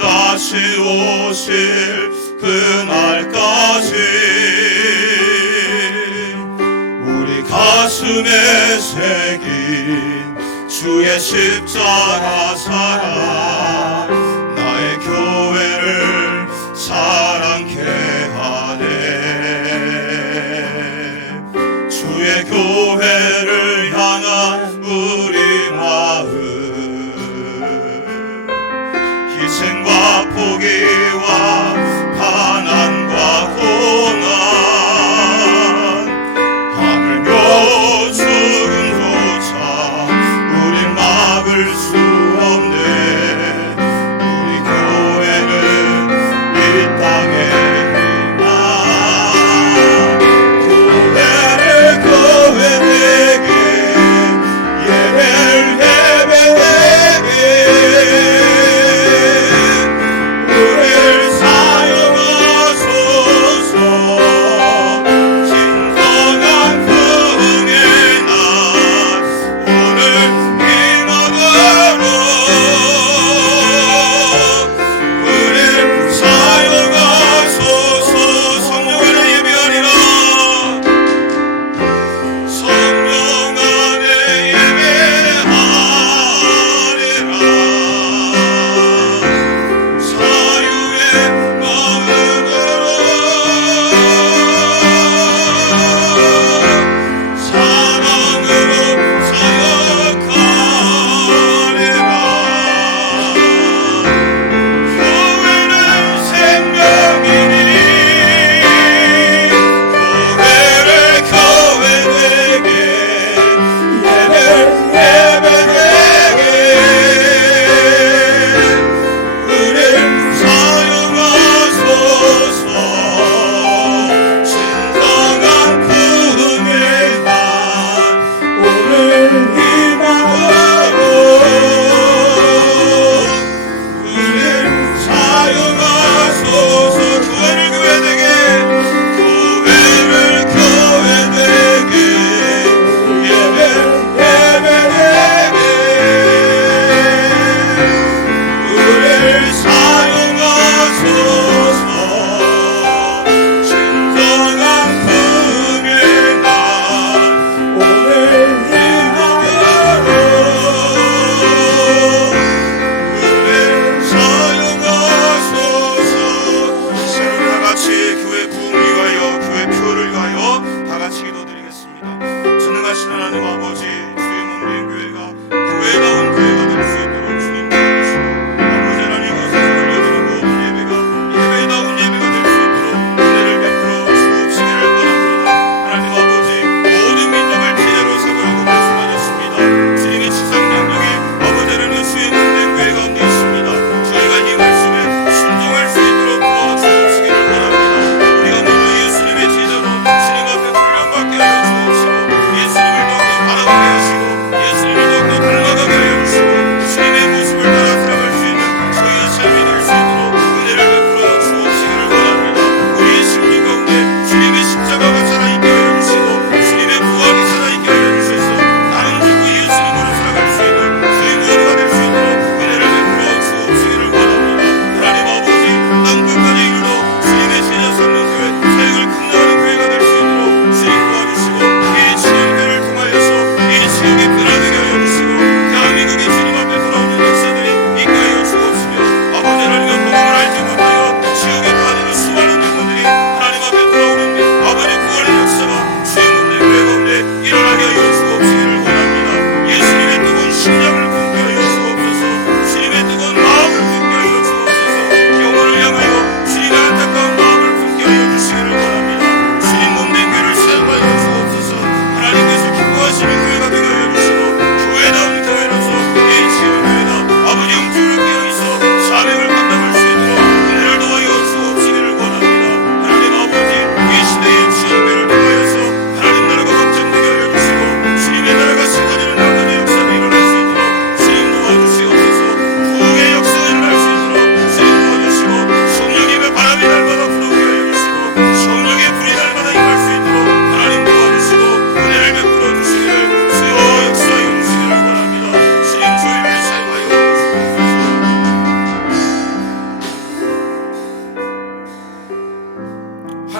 다시 오실 그날까지 우리 가슴에 새긴 주의 십자가 사랑 나의 교회를 사랑케 하네. 주의 교회를 향한 우리 마음 희생과 포기와 가난과 고난 하물며 죽음조차 우릴 막을 수 없네. 우리 교회는 이 땅의 희망 교회를 교회되게 예배를 예배되게 우리를 사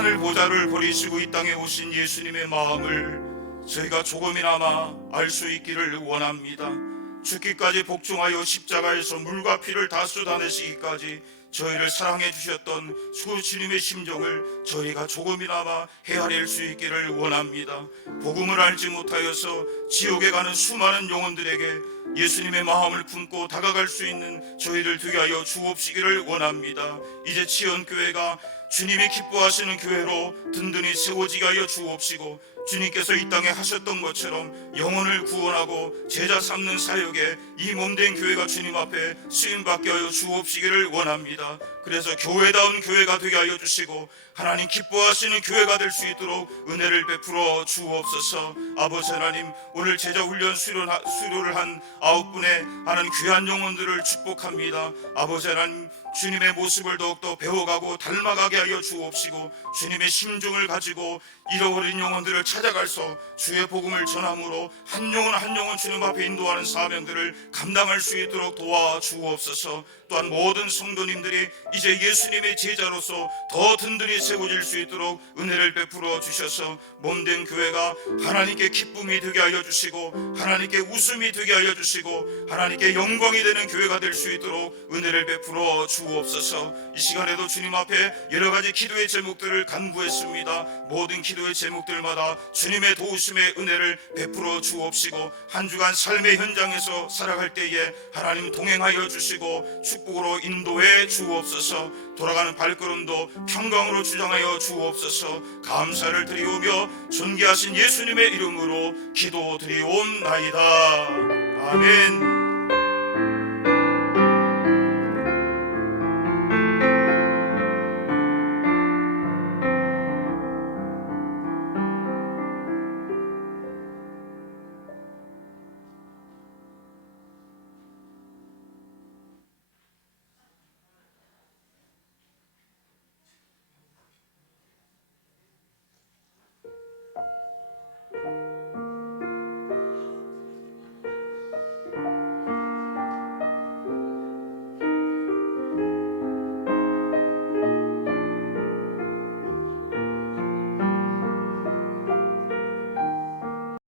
하늘 보좌를 버리시고 이 땅에 오신 예수님의 마음을 저희가 조금이나마 알 수 있기를 원합니다. 죽기까지 복종하여 십자가에서 물과 피를 다 쏟아내시기까지 저희를 사랑해 주셨던 주님의 심정을 저희가 조금이나마 헤아릴 수 있기를 원합니다. 복음을 알지 못하여서 지옥에 가는 수많은 영혼들에게 예수님의 마음을 품고 다가갈 수 있는 저희를 되게 하여 주옵시기를 원합니다. 이제 치연교회가 주님이 기뻐하시는 교회로 든든히 세워지게 하여 주옵시고, 주님께서 이 땅에 하셨던 것처럼 영혼을 구원하고 제자 삼는 사역에 이 몸된 교회가 주님 앞에 쓰임받게 하여 주옵시기를 원합니다. 그래서 교회다운 교회가 되게 하여 주시고 하나님 기뻐하시는 교회가 될 수 있도록 은혜를 베풀어 주옵소서. 아버지 하나님, 오늘 제자훈련 수료를 한 9분의 하나님 귀한 영혼들을 축복합니다. 아버지 하나님, 주님의 모습을 더욱더 배워가고 닮아가게 하여 주옵시고, 주님의 심중을 가지고 잃어버린 영혼들을 찾아가서 주의 복음을 전함으로 한 영혼 한 영혼 주님 앞에 인도하는 사명들을 감당할 수 있도록 도와주옵소서. 또한 모든 성도님들이 이제 예수님의 제자로서 더 든든히 세워질 수 있도록 은혜를 베풀어 주셔서 몸된 교회가 하나님께 기쁨이 되게 하여 주시고 하나님께 웃음이 되게 하여 주시고 하나님께 영광이 되는 교회가 될 수 있도록 은혜를 베풀어 주옵소서. 이 시간에도 주님 앞에 여러 가지 기도의 제목들을 간구했습니다. 모든 기도의 제목들마다 주님의 도우심의 은혜를 베풀어 주옵시고, 한 주간 삶의 현장에서 살아갈 때에 하나님 동행하여 주시고 축복으로 인도해 주옵소서. 돌아가는 발걸음도 평강으로 주장하여 주옵소서. 감사를 드리오며 존귀하신 예수님의 이름으로 기도드리옵나이다. 아멘.